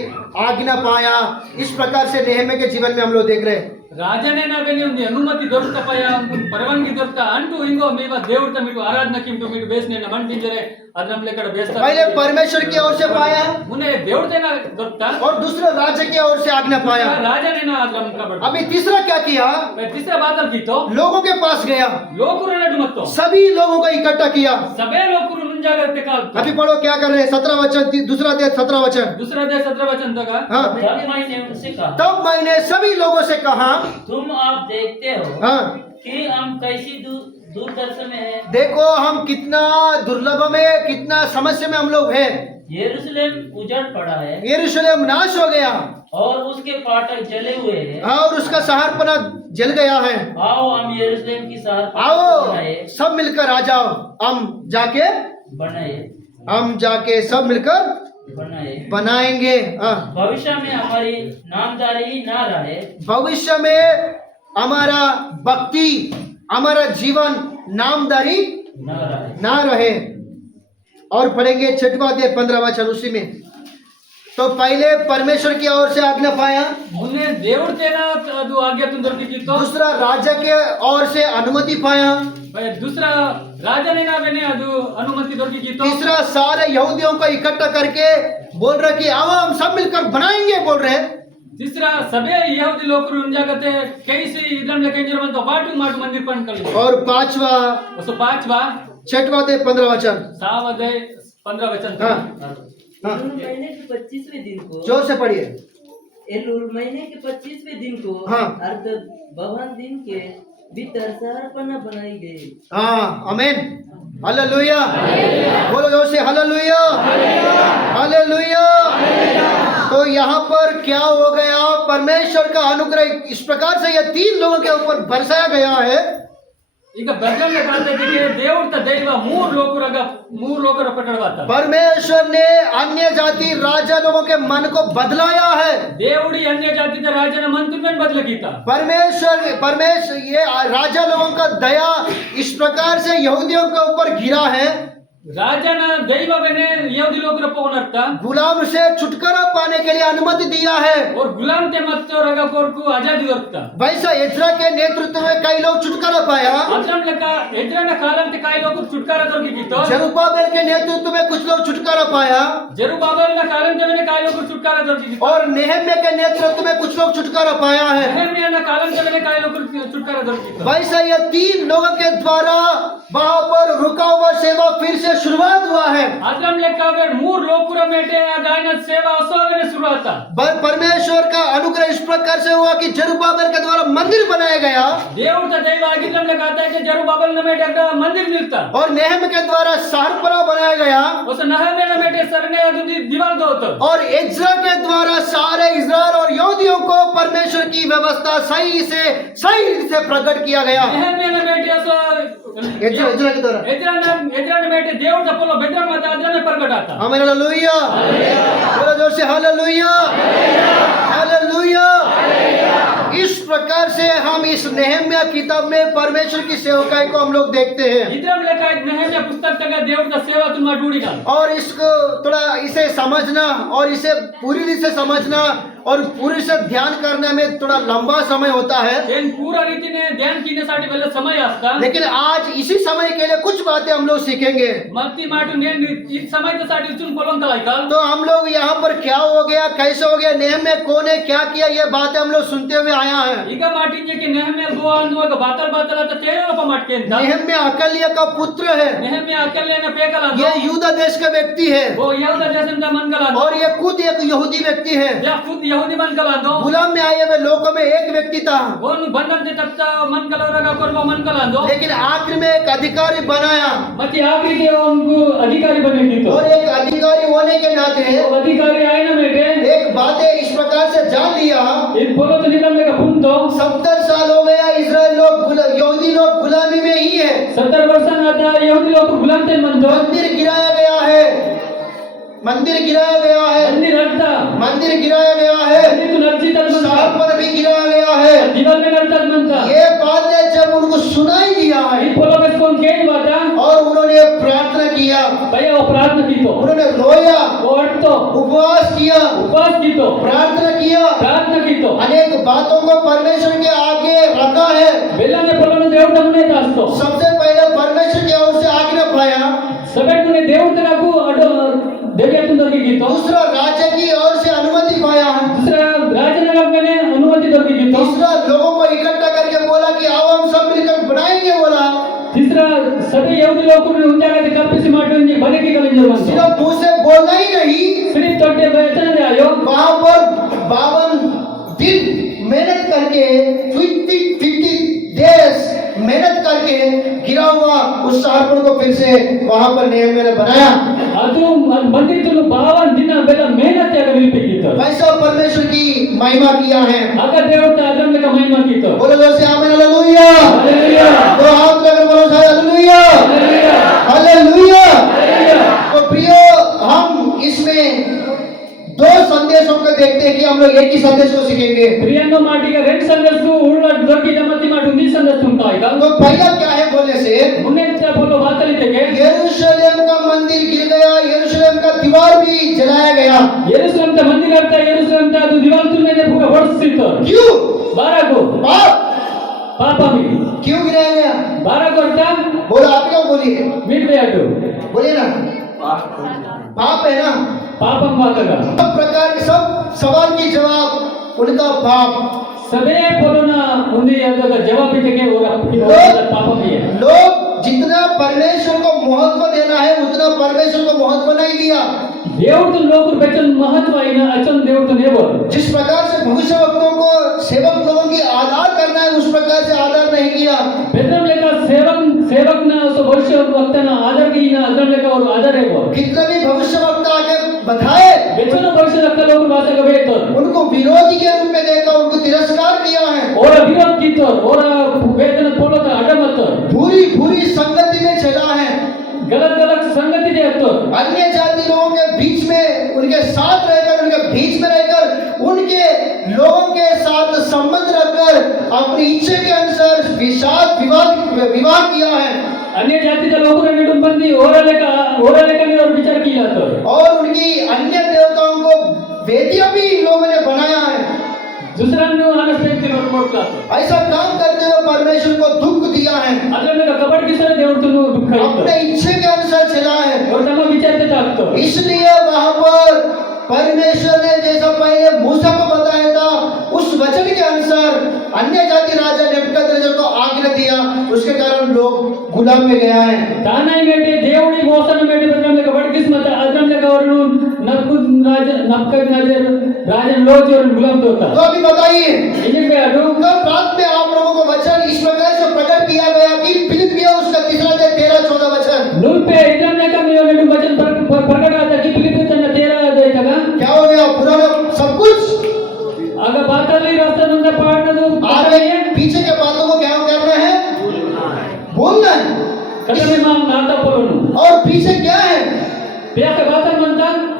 आज्ञा पाया। इस प्रकार से नेहम्याह के जीवन में हम लोग देख रहे हैं। రాజనే నాకని ఉంది అనుమతి దొరకకపోయా పరవానగి దొరక అంటూ ఇంకో మేము దేవుడితో మీకు ఆరాధనకి మీరు బేస్ నేను మంటించరే అదనంలో ఇక్కడ బేస్తా पहले परमेश्वर की ओर से पाया మునే దేవుడితోనే దొరకతా और दूसरा राजा की ओर से आज्ञा पाया। రాజనే నా అదనం కాబట్టి अभी तीसरा क्या किया, तीसरा बात की तो लोगों के पास गया, లోకురు అన్నట్టు మొత్తం सभी लोगों को इकट्ठा किया। सबे లోకురు ముంజాగ్రత్త కాదు अभी पढ़ो क्या कर रहे हैं, 17 वचन, दूसरा अध्याय 17 वचन। दूसरा अध्याय 17 वचन तक हाँ तब मैंने उनसे कहा, तब मैंने सभी लोगों से कहा, तुम आप देखते हो हाँ कि हम कैसी दूरदर्शन में है। देखो हम कितना दुर्लभ में, कितना समस्या में हम लोग हैं। यरूशलेम उजड़ पड़ा है यरूशलेम नाश हो गया और उसके फाटक जले हुए हैं। और उसका शहरपना जल गया है। आओ हम यरूशलेम की शहर आओ बनाए सब मिलकर आ जाओ, हम जाके सब मिलकर बनाए बनाएंगे। हाँ भविष्य में हमारी नामदारी ना रहे, भविष्य में हमारा भक्ति, हमारा जीवन नामदारी ना रहे। और पढ़ेंगे 6वां अध्याय 15 वचन उसी में। तो पहले परमेश्वर की ओर से आज्ञा पाया, मुने దేవుడితేనా ಅದು ఆజ్ఞాతం దొరికితో दूसरा राजा के ओर से अनुमति पाया, दूसरा राजाने नावेने ಅದು अनुमति దొరికితో तीसरा सारे यहूदियों को इकट्ठा करके बोल रहे कि आओ हम सब मिलकर बनाएंगे बोल रहे। तीसरा सबे यहूदी लोकರು ಮುಂಜಾಗತೆ ಕೈಸಿ ಇದ್ರಂಲೆ ಕೆಂಜರವಂತ ಬಾಟು ಮಾಡು ಮಂದಿರ ಪಂಡ್ ಕಲಿ और पांचवा उसो पांचवा 6वां अध्याय 15 वचन। 15 वचन हाँ हाँ एलूल महीने के 25वें दिन को, जोर से पढ़िए। एलूल महीने के 25वें दिन को हाँ। अर्ध भवन दिन के भीतर शहरपना बनाई गई। हाँ आमीन, हालेलुया, बोलो जोर से हालेलुया, हालेलुया। तो यहाँ पर क्या हो गया, परमेश्वर का अनुग्रह इस प्रकार से ये 3 लोगों के ऊपर बरसाया गया है। ಈಗ ಬರ್ಗಂಗೆ ಕಾಣ್ತಿದ್ದಕ್ಕೆ ದೇವರ ದೈವ ಮೂರು ಲೋಕರ ಪ್ರಕಟವಾತ परमेश्वर ने अन्य जाति राजा लोगों के मन को बदलाया है। దేవుడి अन्य जाति के राजा ने मन तुमन बदल कीता परमेश्वर ये राजा लोगों का दया इस प्रकार से यहूदियों के ऊपर गिरा है। ರಾಜನ ದೈವವೇನೆ ಯಹೂದಿ ಲೋಕರ ಪೌನರ್ತ गुलाम से छुटकारा पाने के लिए अनुमति दिया है। और गुलाम ते मत रगा कोरकु आजादी दొరుకుతా वैसा इज़रा के नेतृत्व में कई लोग छुटकारा पाया। అద్రం లెక్క ఎజ్రాన కాలం తే కాయి లోకు छुटकारा దొరికితో जरुब्बाबेल के नेतृत्व में कुछ लोग छुटकारा पाया జెరుబాబెల్ నా కాలం తెనే కాయి లోకు छुटकारा దొరికితో और नेहम्याह के नेतृत्व में कुछ लोग छुटकारा पाया है। నెహెమ్యా నా కాలం తెనే కాయి లోకు छुटकारा దొరికితో वैसा ये 3 लोगों के द्वारा वहां पर रुका हुआ सेवा फिर से शुरुआत हुआ है। अद्रम लेका वेर मूर लोकुरा मेटे गायन सेवा असोगने शुरुआत परमेश्वर का अनुग्रह इस प्रकार से हुआ कि जरुब्बाबेल के द्वारा मंदिर बनाया गया దేవుడు త దైవ ఆగిద్రం లేక आता है कि जरुब्बाबेल ने मेटे एक मंदिर मिलता और नेहम्याह के द्वारा शहरपना बनाया गया उस नहम्या ने मेटे सरने अदुंदी दीवार दोत और इज़रा के द्वारा सारे इज़राइल और यहूदियों को परमेश्वर की व्यवस्था सही से प्रकट किया गया। नहम्या ने मेटे सो ఎజ్రా के द्वारा ఎజ్రా మేటే దేవుడు తప్పలో బెద్రం మత అజ్రా మే ప్రకट आता आमीन हालेलुया बोलो जोर से हालेलुया हालेलुया इस प्रकार से हम इस नेहम्या किताब में परमेश्वर की सेवकाई को हम लोग देखते हैं ఇద్రం లేక నెహెమ్యా పుస్తక తగ దేవుడు ద సేవ తుమ ढूंढीगा और इसको थोड़ा इसे समझना और इसे पूरी रीति से समझना और पूरी से ध्यान करने में थोड़ा लंबा समय होता है ఏం పూరా రీతినే ధ్యాन కినేसाठी वेळ समय असता लेकिन आज इसी समय के लिए कुछ बातें हम लोग सीखेंगे मत्ती माटू నేను ఈ సమయसाठी ఇచ్చిన పొలం కలైకల్ तो हम लोग यहाँ पर क्या हो गया कैसे हो गया नेहम्या कौन है क्या किया ये बातें हम लोग सुनते हुए आया है ಈಗ ಮಾಟಿಂಗೆ కి నెహెమ్యా గోవాను ఒక బాతల్ బాతల్ అత తేరల మాటకేంత नेहम्या अकलिया का पुत्र है నెహెమ్యా అకల్లేన పేకలందో ये यूदा देश का व्यक्ति है ఓ యహూద దేశం ద మన్కలందో और ये खुद एक यहूदी व्यक्ति है యా ఖుద్ యహూది మన్కలందో गुलाम में आए हुए लोगों में एक व्यक्ति था ఓను బంధం తే తత్త మన్కలవరగా కొర్బ మన్కలందో लेकिन आखिर में एक अधिकारी बनाया మతి ఆఖరికి उनको अधिकारी बने दीतो और एक अधिकारी होने के नाते अधिकारी आयना मेटे एक बातें इस प्रकार से जान लिया इन बोलो तो निकल लेगा पुंतो 70 साल हो गया इजराइल लोग यहूदी लोग गुलामी में ही है 70 वर्ष आता यहूदी लोग गुलाम थे मंदो मंदिर गिराया गया है मंदिर गिराया गया है मंदिर हटता मंदिर गिराया गया है मंदिर तो नर्जी तक मंदा शहर पर भी गिराया गया है दीवार में करता मंदा ये बातें जब उनको सुनाई दिया है इन बोलो में कौन केन बाता और उन्होंने प्रार्थना किया भैया वो प्रार्थना की तो उन्होंने रोया वो हट तो उपवास किया उपवास की तो प्रार्थना किया प्रार्थना की तो अनेक बातों को परमेश्वर के आगे रखा है बेला ने बोलो में देव तमने दास्तो सबसे पहले परमेश्वर की ओर से आज्ञा पाया सगळ्यात ने देव तराकू अडो देव्यातून दर्गी की तो दूसरा राज्य की ओर से अनुमति पाया दूसरा राजनगर में अनुमति दर्गी की तो तीसरा लोगों को इकट्ठा करके बोला कि आओ हम सब मिलकर बनाएंगे बोला तीसरा सभी यहूदी लोगों ने उनका कहते कल्पिसी माटूंगी बने की कलेंजर बनतो सिर्फ मुंह से बोलना ही नहीं सिर्फ तोटे वचन दे आयो वहां पर 52 दिन मेहनत करके 50 डेज मेहनत करके गिरा हुआ उस शहर को फिर से वहां पर नेहम्या ने बनाया ಅದು ಬಂದಿತ್ತು 52 ದಿನ ಬೇಗ मेहनत ಯಾಗ ನಿಲ್ಬೇಕಿತ್ತು वैसा परमेश्वर की महिमा किया है ಆಗ ದೇವರ ಅದನ್ನ ಲೆಕ್ಕ ಮಹಿಮಾ ಕಿತ್ತು बोलो जैसे आमीन हालेलुया हालेलुया तो हाथ लेकर बोलो हालेलुया हालेलुया तो प्रियो हम इसमें दो संदेशों को देखते हैं कि हम लोग एक ही संदेश को सीखेंगे ಪ್ರಿಯನ್ನೋ ಮಾಟಿಗೆ ರೆಡ್ ಸಂದೇಶ ಉಳ್ಳ ದೊಡ್ಡ ಜಮತಿ ಮಾಡು ನಿ ಸಂದೇಶ ತುಂಬಿತಾ ಈಗ तो पहला क्या है बोलने से मुन्ने क्या बोलो वातलितेगे यरूशलेम का मंदिर गिर गया यरूशलेम का दीवार भी जलाया गया ಯೆರೂಸಲೇಮ್ ತ ಮಂದಿರ ಆಗ್ತಾ ಯೆರೂಸಲೇಮ್ ತ ಅದು ದಿವಾಲ್ ತುನ್ನೆ ಪೂರ ಹೊಡ್ಸಿತ್ತು क्यों ಬಾರಾಗೋ पाप ಪಾಪಮಿ क्यों गिराया गया ಬಾರಾಗೋ ಅಂತ बोलो आप क्या बोलिए ಮಿಡ್ಬೇಯಾಟು बोलिए ना पाप है ना ಪಾಪಂ ವಾತಗ सब प्रकार के सब सवाल की जवाब उनका पाप सबे बोलोना उन्दी ಅದರ ಜವಾಬಿಗೆ ಹೋಗ ಪಾಪಮಿ लोग जितना परमेश्वर को महत्व देना है उतना परमेश्वर को महत्व नहीं दिया देवतु लोग बेचन महत्व आईना अचन देवतु नेवर जिस प्रकार से भविष्यवक्ताओं को सेवक लोगों की आधार करना है उस प्रकार से आधार नहीं किया बेदम लेका सेवक ना उस भविष्यवक्तना आदर की ना अदर लेका और आदर है वो कितना भी भविष्यवक्ता आगे बताए बेचन भविष्यवक्ता लोग वासा कबे तो उनको विरोधी के रूप में देखा उनको तिरस्कार किया है और विरोध की तो और वेदन बोलो तो अडमत बुरी संगति में चला है गलत संगति दे तो अन्य जाति लोगों के बीच में उनके साथ रहकर उनके बीच में रहकर उनके लोगों के साथ संबंध रखकर अपनी इच्छा के अनुसार विवाह किया है अन्य जाति के लोगों ने निडुम बंदी और लेका ने और विचार किया तो और उनकी अन्य देवताओं को वेदियां भी इन लोगों ने बनाया है दूसरा ने अनस्पेक्ट के रिपोर्ट का ऐसा काम करते हुए परमेश्वर को दुख दिया है अदर लेका कबड़ की सर देवतु नु दुख है अपने इच्छा के अनुसार चला है और तमा विचारते ताकतो इसलिए वहां पर परमेश्वर ने जैसा पहले मूसा को बताया था उस वचन के अनुसार अन्य जाति राजा नेबुकदनेस्सर को आज्ञा दिया उसके कारण लोग गुलाम में गया है तानाई बेटे देवड़ी मौसम बेटे बदरम लेका बड़ किस्मत अदरम लेका और नबकदनेस्सर राजन लोग और गुलाम तो था तो अभी बताइए इन्हें पे आदो तो रात में आप लोगों को वचन इस प्रकार से प्रकट किया गया कि फिलिपियों उसका 13-14 वचन नूल पे एकदम लेका में और वचन प्रकट आता कि फिलिपियों तना 13 अध्याय का क्या हो गया पुराना सब कुछ अगर बात वाली रास्ता नंदा पढ़ना तो आगे पीछे के बातों को क्या करना है बोलना है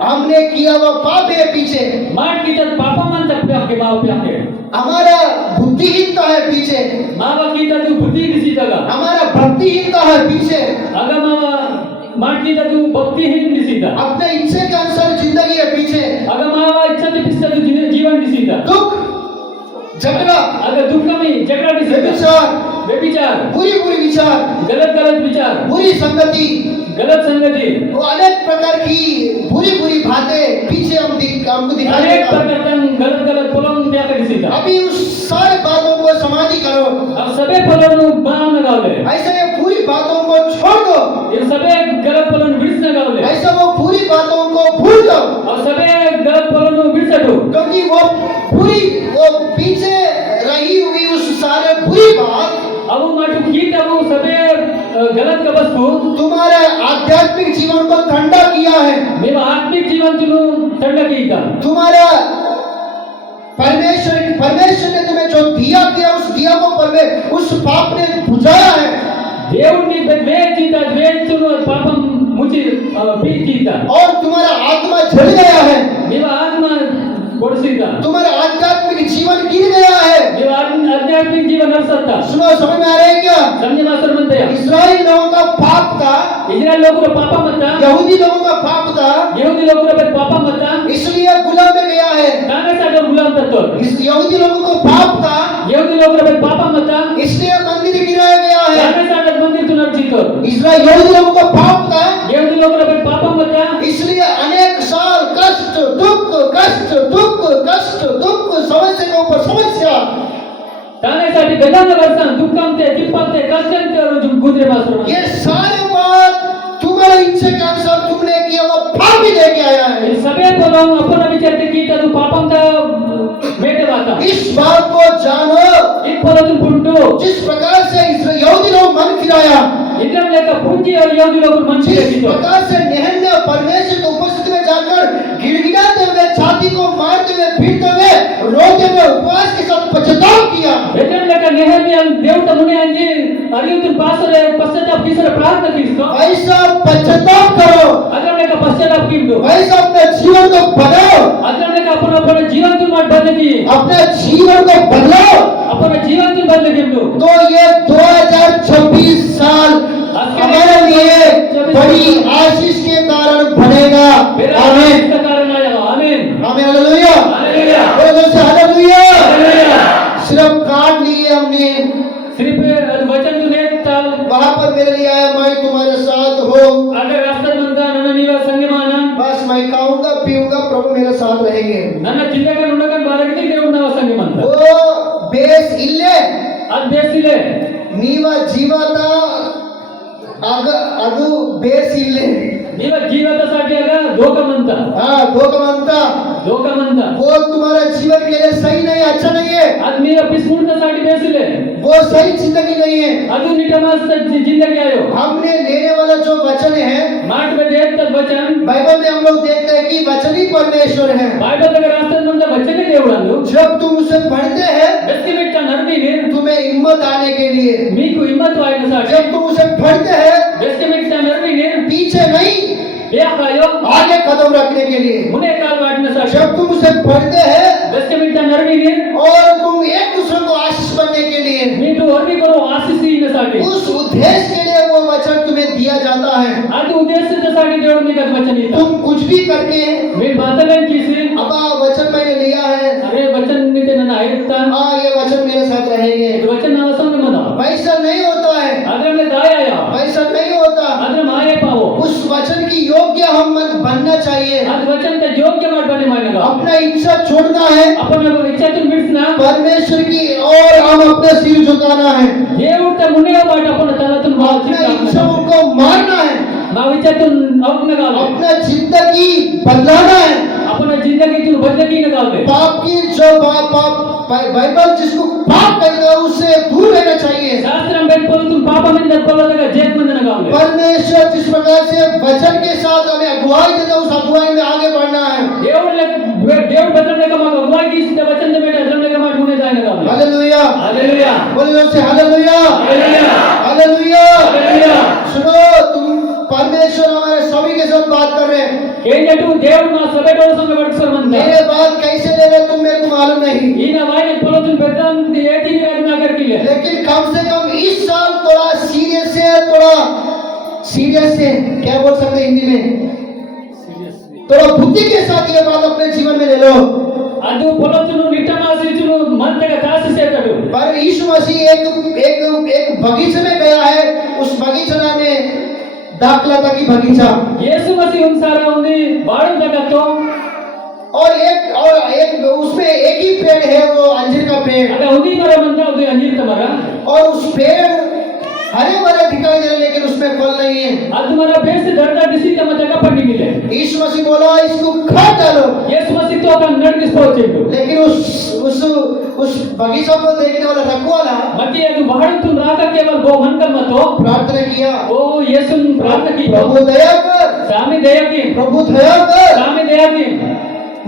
हमने किया हुआ पाप है पीछे, mat kita papaman tak piak ke mau piak ke. हमारा बुद्धिहीनता है पीछे, Mawa kita tu buddhi di situ ga. हमारा भक्तिहीनता है पीछे, Aga mawa mat kita tu bhakti hin di situ. अपने इच्छे के अनुसार जिंदगी है पीछे, Aga mawa ichha te pista tu जीवन di situ. दुख, झगड़ा, Aga dukh kami jagda di situ. व्यभिचार, व्यभिचार, बुरी बुरी विचार, गलत गलत विचार, बुरी संगति, गलत संगति, वो अनेक प्रकार की बुरी बुरी बातें पीछे हमको दिखाई अनेक देता है। प्रकार गलत गलत पोलों क्या कर सीता. अभी उस सारे बातों को समाधि करो, अब सबे पोलों बांग लगाओ. ऐसे ये पूरी बातों को छोड़ दो, ये सबे गलत पोलों विड्स लगाओ. ऐसे वो पूरी बातों को भूल जाओ, और सबे गलत पोलों विड्स हटो. क्योंकि वो पीछे रही हुई उस सारे बुरी बात अब वो माटू गीत अब वो सबे गलत का वस्तु तुम्हारे आध्यात्मिक जीवन को ठंडा किया है, मेरा आत्मिक जीवन तुनु ठंडा कीता. तुम्हारा परमेश्वर ने तुम्हें जो दिया किया उस दिया को उस पाप ने बुझाया है, దేవుని ద్వేషిత ద్వేషును పాపం ముచి పీకిత. और तुम्हारा आत्मा जल गया है, मेरा आत्मा कोड़सीता. तुम्हारा आध्यात्मिक जीवन गिर गया है। मेरा आध्यात्मिक जीवन नरसता. सुनो, समझ में आ रहा है क्या? समझे मास्टर बनते हैं. इस्राएल लोगों का पाप था, इजराइल लोगों का पापा मता, यहूदी लोगों का पाप था, यहूदी लोगों का पापा मता, इसलिए गुलाम में गया है। कांग्रेस का गुलाम तत्व. इस यहूदी लोगों को पाप था, यहूदी लोगों का पापा मता, इसलिए मंदिर गिराया गया है। कांग्रेस का मंदिर तुम जीतो. इस्राएल यहूदी लोगों को पाप था, यहूदी लोगों का पापा मता, इसलिए अनेक साल कष्ट दुख कष्ट दुख कष्ट दुख, समस्या के ऊपर समस्या, तानेसाठी गजानन वर्षां दुःखम ते तिप्पते कष्टम ते गुजरे मास्टर. ये सारे बात तुम्हारे इच्छा के अनुसार तुमने किया वो पाप ही लेके आया है। ये सबे बोलो अपन विचार की तू पापम का मेटे बाता. इस बात को जानो, इन बोलो तुम पुंटू जिस प्रकार से यहूदी लोग मन फिराया, इधर लेकर पूंजी और यहूदी लोग मन से जिस प्रकार से नेहम्या परमेश्वर की उपस्थिति में जाकर गिड़गिड़ाते हुए, छाती को मारते हुए, पीटते हुए, रोते हुए, उपवास के साथ पश्चाताप किया, इधर लेकर नेहम्या देवता मुने अंजी अरे तुम पासर पश्चाताप किसने प्रार्थना की इसको. ऐसा पश्चाताप करो, अगर लेकर पश्चाताप की दो. ऐसा अपने जीवन को बनाओ, अगर लेकर अपना जीवन तुम मत बदले की. अपने जीवन को बदलो, अपना जीवन तुम बदले की दो. तो ये 2026 साल हमारे लिए बड़ी आशीष के कारण बनेगा। मेरा आमीन, इसका कारण आया. आमीन. Amen, hallelujah, hallelujah. बोलो से हालेलुया। हालेलुया. सिर्फ काट लिए हमने, सिर्फ वचन तुने ताल वहां पर मेरे लिए आया, मैं तुम्हारे साथ हो, अगर रास्ता मंदा नन्न नीवा संगे माना बस मैं खाऊंगा पीऊंगा, प्रभु मेरे साथ रहेंगे। नन्न चिंतकन ఉండకన్ బారగతి దేవుడు నా సంగే మంద. वो बेस इल्ले ಅಧ್ಯಸಿಲೆ ನೀವ ಜೀವತ ಅದು ಬೇಸ್ ಇಲ್ಲೆ, ನೀವ ಜೀವನसाठी ಅಗ ದೋಕಮಂತ हाँ धोखमंता, ದೋಕಮಂತ वो तुम्हारा जीवन के लिए सही नहीं, अच्छा नहीं है, ಅದು ನೀವ ಪಿಸ್ಮುಂಟसाठी ಬೇಸಿಲೆ वो सही जिंदगी नहीं है। ಅದು ನಿಟಮಸ್ತ जिंदगी आयो. हमने लेने वाला जो वचन है, माट में देत वचन बाइबल में हम लोग देखते हैं कि वचन ही परमेश्वर है। बाइबल దగ్గర రాస్తా మంద వచనే దేవుడు అందు. जब तुम उसे पढ़ते हैं ఎస్టిమేట్ నర్విని तुम्हें हिम्मत आने के लिए, మీకు హిమ్మత్ వాయిన సాటి जब तुम उसे पढ़ते हैं ఎస్టిమేట్ నర్విని पीछे नहीं ಬೇಕಾಯೋ आगे कदम रखने के लिए, मुने काल वाटन साटी जब तुम उसे पढ़ते हैं एस्टिमेट नर्विनी और तुम एक दूसरे को आशीष बनने के लिए, मीटू और भी करो आशीषी इन साटी उस उद्देश्य के लिए वो वचन तुम्हें दिया जाता है। ಅದು ಉದ್ದೇಶದ ಸಾಟಿ ದೇವರು ನಿಮಗೆ ವಚನ ಇತ್ತ. तुम कुछ भी करके मी बातलन कीसी अब वचन मैंने लिया है, अरे वचन निते ನನ್ನ ಆಯ್ತಾ हाँ ये वचन मेरे साथ रहेंगे, ಇದು ವಚನ ನಮ್ಮ ಸಂಗ ಮದ वैसा नहीं होता है, ಅದರಲ್ಲಿ ದಾಯಾಯ वैसा नहीं होता। ಅದರ ಮಾಯೆ ಪಾವೋ उस वचन की योग्य हम बनना चाहिए, ಅದು ವಚನ ಯೋಗ್ಯ ಮಾಡ್ಬನೆ ಮಾನಗ अपना इच्छा छोड़ना है, अपना इच्छा तुम बिಡ್ಸನ परमेश्वर की और हम अपना सिर झुकाना है, ದೇವರ ಮುನೆ बाट अपना तला तुम अपने इच्छाओं को मारना है, ನಾವು इच्छा तुम अवनगावे अपना जिंदगी बदलाना है। अपना जिंदगी तुम बदलगी नगावे. पाप की जो पाप बाइबल जिसको पाप कहता है उससे दूर रहना चाहिए। शास्त्रम बेटपोल तुम पापमिंद पोलदगा जेतमंद नगावे. परमेश्वर जिस प्रकार से वचन के साथ हमें अगुवाई देता है उस अगुवाई में आगे बढ़ना है। देव बदलने का मार्ग अगुवाई की सीधे वचन दे बेटा बदलने का मार्ग मुने जाए नगावे. Hallelujah, hallelujah. बोलो से हालेलुया, हालेलुया. हालेलुया। हालेलुया. सुनो, तुम परमेश्वर हमारे सभी के साथ बात कर रहे हैं। ఏంటంటే దేవుడు మా సభలో సంగబడుకోమంట मेरे बात कैसे ले रहे तुम मेरे को मालूम नहीं, ఈయన వాయిన పొలతులు పెద్ద ఏటి నాగరికి लेकिन कम से कम इस साल थोड़ा सीरियस से क्या बोल सकते हैं हिंदी में, थोड़ा बुद्धि के साथ ये बात अपने जीवन में ले लो। ಅದು పొలతులు నిట్టమాసిచులు మంతగా కాసిసేతడు पर यीशु मसीह एक बगीचे में गया है, उस बगीचा में दाखला था कि बगीचा, యేసు మసీహు ఉంసారా ఉంది వాడు దగ్గతో और एक उसमें एक ही पेड़ है, वो अंजीर का पेड़, అక్కడ ఉంది మరమంతా ఉంది అంజీర్ మర और उस पेड़ हरे भरे दिखाई दे रहे लेकिन उसमें फल नहीं है। ಅದು ಮರ ಬೇಸಿ ದರ್ದ ದಿಸಿ ತಮ್ಮ ಜಗ ಪಟ್ಟಿಗಿಲ್ಲ यीशु मसीह बोला इसको काट डालो, యేసు మసీహుతో ఒక నడిపిపోవచ్చు लेकिन उस बगीचा को देखने वाला रखवाला ಮತ್ತೆ ಅದು ಬಹಳಂತು ರಾಕ ಕೇವಲ ಗೋ ಮನ್ಕಮ್ಮతో प्रार्थना किया, ఓ యేసు ప్రార్థన की प्रभु दया कर, సామి దయకి प्रभु दया कर, సామి దయకి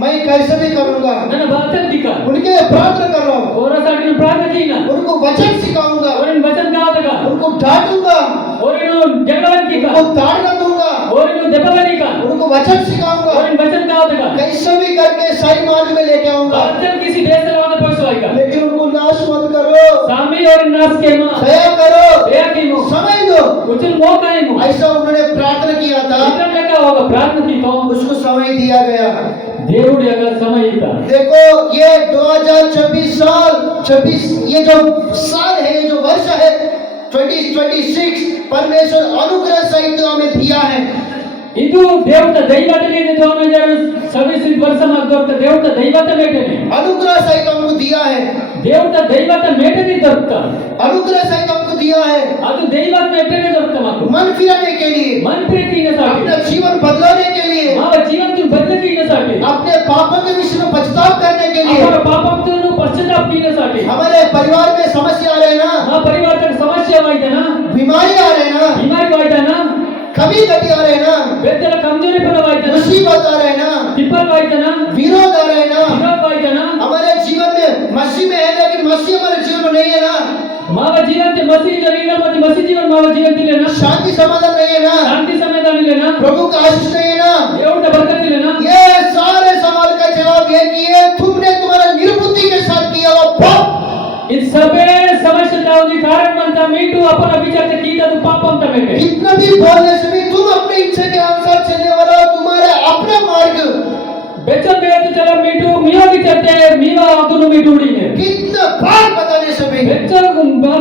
मैं कैसे भी करूंगा, ನನ್ನ బాధ్యత దిక उनके लिए प्रार्थना कर रहा हूँ, ఓరసాటి ప్రార్థన చేయనా उनको वचन सिखाऊंगा, ఓరిని వచన కావతగా उनको डांटूंगा, ఓరిను జగడానికి उनको ताड़ना दूंगा, ఓరిను దెబ్బగనిక उनको वचन सिखाऊंगा, ఓరిని వచన కావతగా कैसे भी करके सही मार्ग में लेके आऊंगा, బాధ్యత किसी देश से लाने पड़ेगा लेकिन उनको नाश मत करो, सामी और नाश के मां दया करो, दया की मो समय दो। कुछ मौका है मो ऐसा उन्होंने प्रार्थना किया था, इतना लगा होगा प्रार्थना की तो उसको समय दिया गया। దేవుడి యొక్క సమయం ఇక देखो ये 2026 ये जो साल है, ये जो वर्ष है 2026 परमेश्वर अनुग्रह सहित हमें दिया है। ಇದು ದೇವತ ದೈವತನೇ 2026 ವರ್ಷ ಮಾತ್ರ ದೇವತ ದೈವತ ಮೇಟನೆ अनुग्रह सहित हमको दिया है, ದೇವತ ದೈವತ ಮೇಟನೆ ದೊರಕ अनुग्रह सहित हमको दिया है ಅದು ದೈವತ ಮೇಟನೆ ದೊರಕ ಮಾತು मन फिराने के लिए, मन प्रीति ने साथी अपना जीवन बदलाने के लिए, ಮಾವ ಜೀವನ ತು ಬದಲಕ್ಕೆ ने साथी अपने पापों के विषय में पछतावा करने के लिए। ಅವರ ಪಾಪವನ್ನು ಪಶ್ಚಾತ್ತಾಪ कीने साथी हमारे परिवार में समस्या आ रहे ना, మా పరివార సమస్య వాయిదనా बीमारी आ रहे ना, बीमारी वाइदना कमी गति आ रहे ना, बेदला कमजोरी पन वाइदना मुसीबत आ रहे ना, तिप्पल वाइदना विरोध आ रहे ना, विरोध वाइदना हमारे जीवन में मसीह में है लेकिन मसीह हमारे जीवन में नहीं है ना, माव जीवन ते मसीह जरीना मत मसीह जीवन माव जीवन दिले ना शांति समाधान नहीं है ना, शांति समाधान लेना प्रभु का आशीष नहीं है ना, దేవుడి బరకత్ लेना ये सारे सवाल का जवाब ये कि ये तुमने तुम्हारा निर्बुद्धि के साथ किया हुआ पाप, इस सबे समस्या का कारण बनता मीटू अपन विचार से की तो पापम तमे के कितना भी बोलने से भी तुम अपने इच्छा के अनुसार चलने वाला हो, तुम्हारे अपने मार्ग, बेचो बेच चलो मीटू मियो की चलते मीवा तुनु मीटूड़ी ने कितना बार बताने से भी, बेचो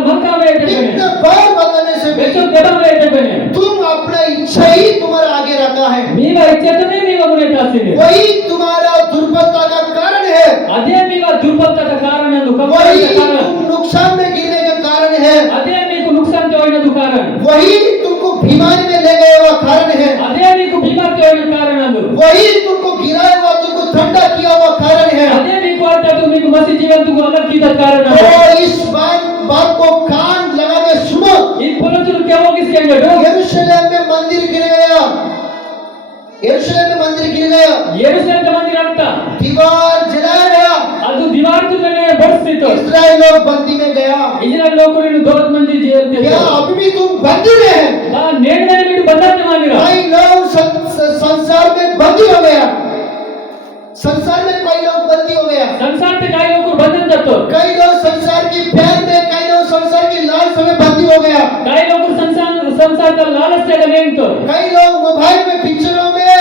भंका में ते कितना बार बताने से भी बेचो देवा में ते बने तुम अपना इच्छा ही तुम्हारा आगे रखा है, मीवा इच्छा तो नहीं मीवा मुने तासी वही तुम्हारा दुर्बलता का कारण है, अदे मीवा दुर्बलता का कारण है वही दुखम का कारण तुम नुकसान में गिरने का कारण है, अदे मीको नुकसान के होने दु कारण वही तुमको बीमारी में ले गए हुआ कारण है, अदे मीको बीमार के होने कारण अंदु वही तुमको गिराया हुआ, तुमको ठंडा किया हुआ कारण है। अदे मीको आता तो मीको मसीह जीवन तुको अलग की कारण है तो इस बात को कान लगा के सुनो, इन पोलोचुल क्या हो किसके अंदर यरूशलेम में मंदिर गिर गया, यरूशलेम में मंदिर गिर गया, यरूशलेम का मंदिर अंता दीवार जलाया गया, ಅದು दीवार तो मैंने बरसितो इस्राएल लोग बंदी में गया। इजराइल लोगों ने दो मंदी जेल थे क्या अभी भी तुम बंदी में है? ना नेड में भी बंधन मान रहा कई लोग संसार में बंदी हो गया, संसार में कई लोग बंदी हो गया, संसार से काय लोग को बंधन करतो कई लोग संसार की प्यार में, कई लोग संसार की लालच में बंदी हो गया, काय लोग संसार का लालच से लगें तो कई लोग मोबाइल में, पिक्चरों में,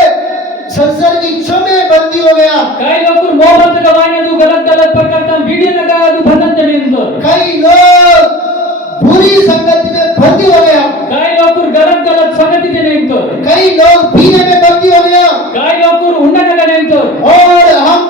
संसार की इच्छा में बंदी हो गया, काय लोग मोहब्बत गवाने दो गलत गलत प्रकार का वीडियो लगा दो बंधन जमीन तो कई लोग बुरी संगति में बंदी हो गया, काय लोग गलत गलत संगति जमीन तो कई लोग पीने में बंदी हो गया, काय लोग उन्ना लगने तो और हम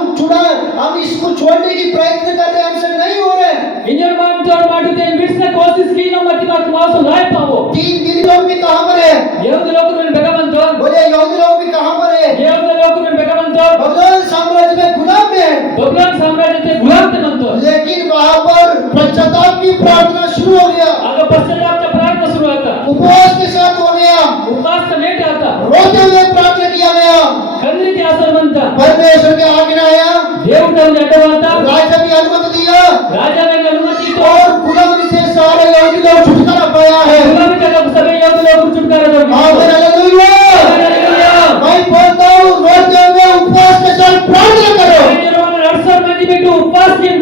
इसको छोड़ने की प्रयत्न कर रहे हैं, हमसे नहीं हो रहे। इंजन मान तोड़ माटू ते बिट्स कोशिश की न मत बात मासो लाए पावो 3 दिन लोग भी कहां पर है? यहूदी लोग ने बेगमन तो बोले यहूदी लोग भी कहां पर है? यहूदी लोग ने बेगमन तो बबुलोन साम्राज्य में गुलाम में है, बबुलोन साम्राज्य से गुलाम थे मन तो लेकिन वहां पर पश्चाताप की प्रार्थना शुरू हो गया, आगे पश्चाताप का प्रार्थना शुरू होता उपवास के साथ हो गया, उपवास का लेट आता रोते हुए प्रार्थना किया गया, खंडरी के असर बनता परमेश्वर के आज्ञा आया, देव का जटवाता राजा भी अनुमति दिया राजा ने अनुमति तो और गुलामी से सारे यहूदी लोग छुटकारा पाया है। गुलामी का सभी यहूदी लोग छुटकारा दो आमीन, हालेलुया। हालेलुया। मैं बोलता हूँ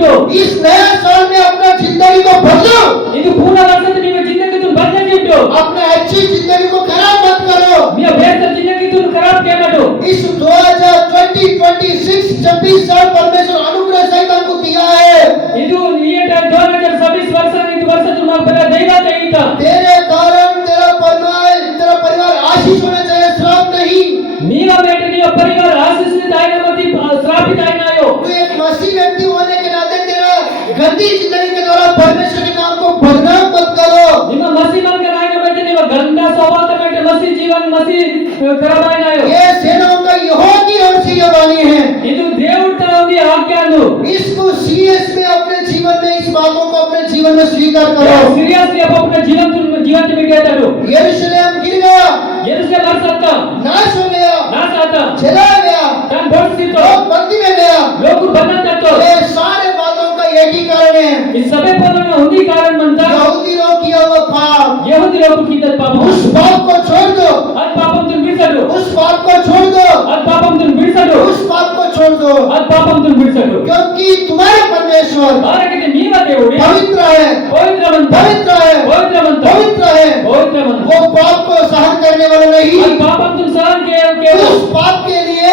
ಕಿಂಟು इस नया साल में अपना जिंदगी को बदलो, ಇದು ಪೂರ್ಣ ವರ್ಷದ ನಿಮ್ಮ ಜಿಂದಗಿ ತುನ್ ಬದಲ ಕಿಂಟು अपने अच्छी जिंदगी को खराब मत करो। మీ ಬೇಸರ ಜಿಂದಗಿ ತುನ್ ಖರಾಬ್ ಕೇಮಟು इस 2020-26 26 साल परमेश्वर अनुग्रह सहित हमको दिया है। ಇದು ಈ 2026 ವರ್ಷ ಇದು ವರ್ಷ ತುನ್ ಬರ ದೈವ ದೈತ तेरे कारण तेरा परिवार आशीष होना चाहिए, श्राप नहीं। ನೀವ ಬೇಟ ನೀವ ಪರಿವಾರ ಆಶೀರ್ವಾದಿತ ಆಯ್ನ ಮತಿ ಶ್ರಾಪಿತ ಆಯ್ನಾಯೋ तू एक मसीह व्यक्ति होने के नाते तेरा गंदी जिंदगी के द्वारा परमेश्वर के नाम को बदनाम मत करो। ನಿಮ್ಮ ಮಸಿ ಮನ್ಕ ಆಯ್ನ ಬೇಟ ನೀವ ಗಂಧ ಸ್ವಭಾವ ಬೇಟ ಮಸಿ ಜೀವನ ಮಸಿ ಖರಾಬ್ ಆಯ್ನಾಯೋ ये सेनाओं का यहोवा की ओर से ये वाणी है। ಇದು ದೇವರ ಒಂದು ಆಜ್ಞಾನು इसको सीरियस में अपने जीवन में इस बातों को अपने जीवन में स्वीकार करो। सीरियसली अपने जीवन जीवन में बिताता यरूशलेम गिर गया, यरूशलेम मर सकता नाश हो गया, नाश आता जला गया, तन बढ़ सीतो लोग बंदी में गया। लोग बंधन करतो ये सारे बातों का एक ही कारण है, इस सभी पदों में उन्हीं कारण बनता यहूदी लोग किया हुआ पाप। यहूदी लोगों की तरफ पाप उस पाप को छोड़ दो, अद पापम तुम बिड़सडो उस पाप को छोड़ दो, अद पापम तुम बिड़सडो उस पाप को छोड़ दो, अद पापम तुम बिड़सडो क्योंकि तुम्हारे परमेश्वर ಆರಕ್ಕೆ ನೀವ ದೇವರೇ पवित्र है, ಪವಿತ್ರವಂತ पवित्र है, ಪವಿತ್ರವಂತ पवित्र है। ಪವಿತ್ರವಂತ वो पाप को सहन करने वाला नहीं। अद पापम तुम सहन के उस पाप के लिए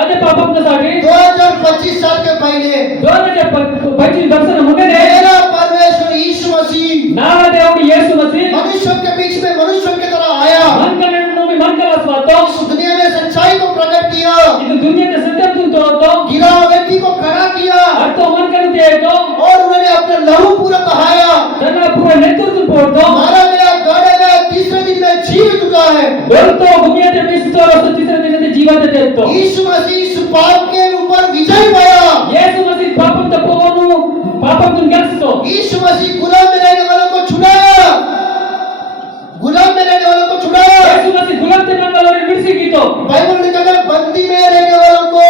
अदे पापम के साथ 2025 साल के पहले 2025 वर्ष मुगने मेरा परमेश्वर यीशु मसीह नाव देवुడు యేసు మసీహ్ मनुष्यों के बीच में मनुष्यों की तरह आया, ಮನ್ಕನನ್ನು ಮನ್ಕಲ ಸ್ವಾತೋ इस दुनिया में सच्चाई को प्रकट किया, ಇದು ದುನಿಯಾದ ಸತ್ಯವನ್ನು ತೋರಿಸೋ गिरा हुआ व्यक्ति को खड़ा किया ಅರ್ಥ ಮನ್ಕನ ತೇತೋ और उन्होंने अपना लहू पूरा बहाया, ತನ್ನ ಪೂರ ನೆತ್ತುರ್ತು ಪೋಡ್ತೋ मारा गया, गाड़ा गया, तीसरे दिन में जीवित उठा है। ದೊರೆತೋ ಭೂಮಿಯತೆ ಮಿಸ್ತೋ ರಸ್ತು ತಿಸರ ದಿನದ ಜೀವತೆ ತೇತೋ यीशु मसीह इस पाप के ऊपर विजय पाया। యేసు మసీహ్ పాపం తప్పవను పాపం तुम ಗೆಲ್ಸಿತೋ यीशु मसीह गुलाम में रहने वालों को छुड़ाया, गुलाम में रहने वालों को छुड़ाया। యేసు మసీహ్ గులాంతే నన్నవలను ಬಿಡಿಸಿಗಿತೋ बाइबल में लिखा है बंदी में रहने वालों को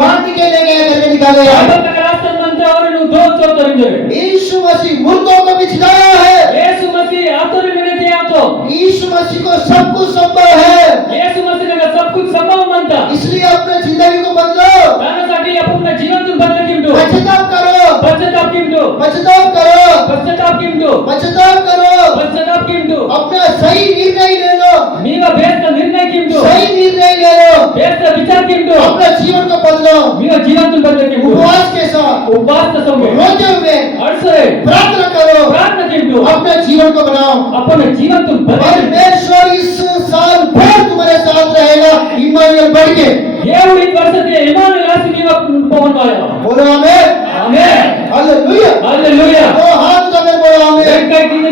बांध के ले गया, करके निकाले। ಬೈಬಲ್ ನಗರ ರಾಷ್ಟ್ರದ ಮಂತ್ರ ಅವರನ್ನು ದೋಚೋ ತರಂಜರೆ यीशु मसीह मुर्दों को भी जिलाया है। యేసు మసీహ్ ಆತೋರಿ ಮೆನೆತೆ ಆತೋ यीशु मसीह को सब कुछ संभव है, యేసు మసీహ్ ನಗ सब कुछ संभव मानता इसलिए अपने जिंदगी को बदलो, त्यासाठी आपण जीवन तुम बदल किंटू पश्चाताप करो, पश्चाताप किंटू पश्चाताप करो, पश्चाताप किंटू पश्चाताप करो, पश्चाताप किंटू अपना सही निर्णय ले लो, मीवा बेस्ट निर्णय किंटू सही निर्णय ले लो, बेस्ट विचार किंटू अपना जीवन को बदलो। मीवा जीवन तुम बदल किंटू उपवास के साथ उपवास न संगे रोते हुए अडसरे प्रार्थना करो, प्रार्थना किंटू अपने जीवन को बनाओ। अपन जीवन तुम बदल परमेश्वर इस साल भर तुम्हारे साथ रहेगा, ईमानुएल बढ़ के। దేవుడు ఈ వర్షతే ఇమానుయేల్ నీవ పోవనోయ बोलो आमीन, आमेन हालेलुया, हालेलुया तो हाथ उठा के बोलो आमीन, कई दिन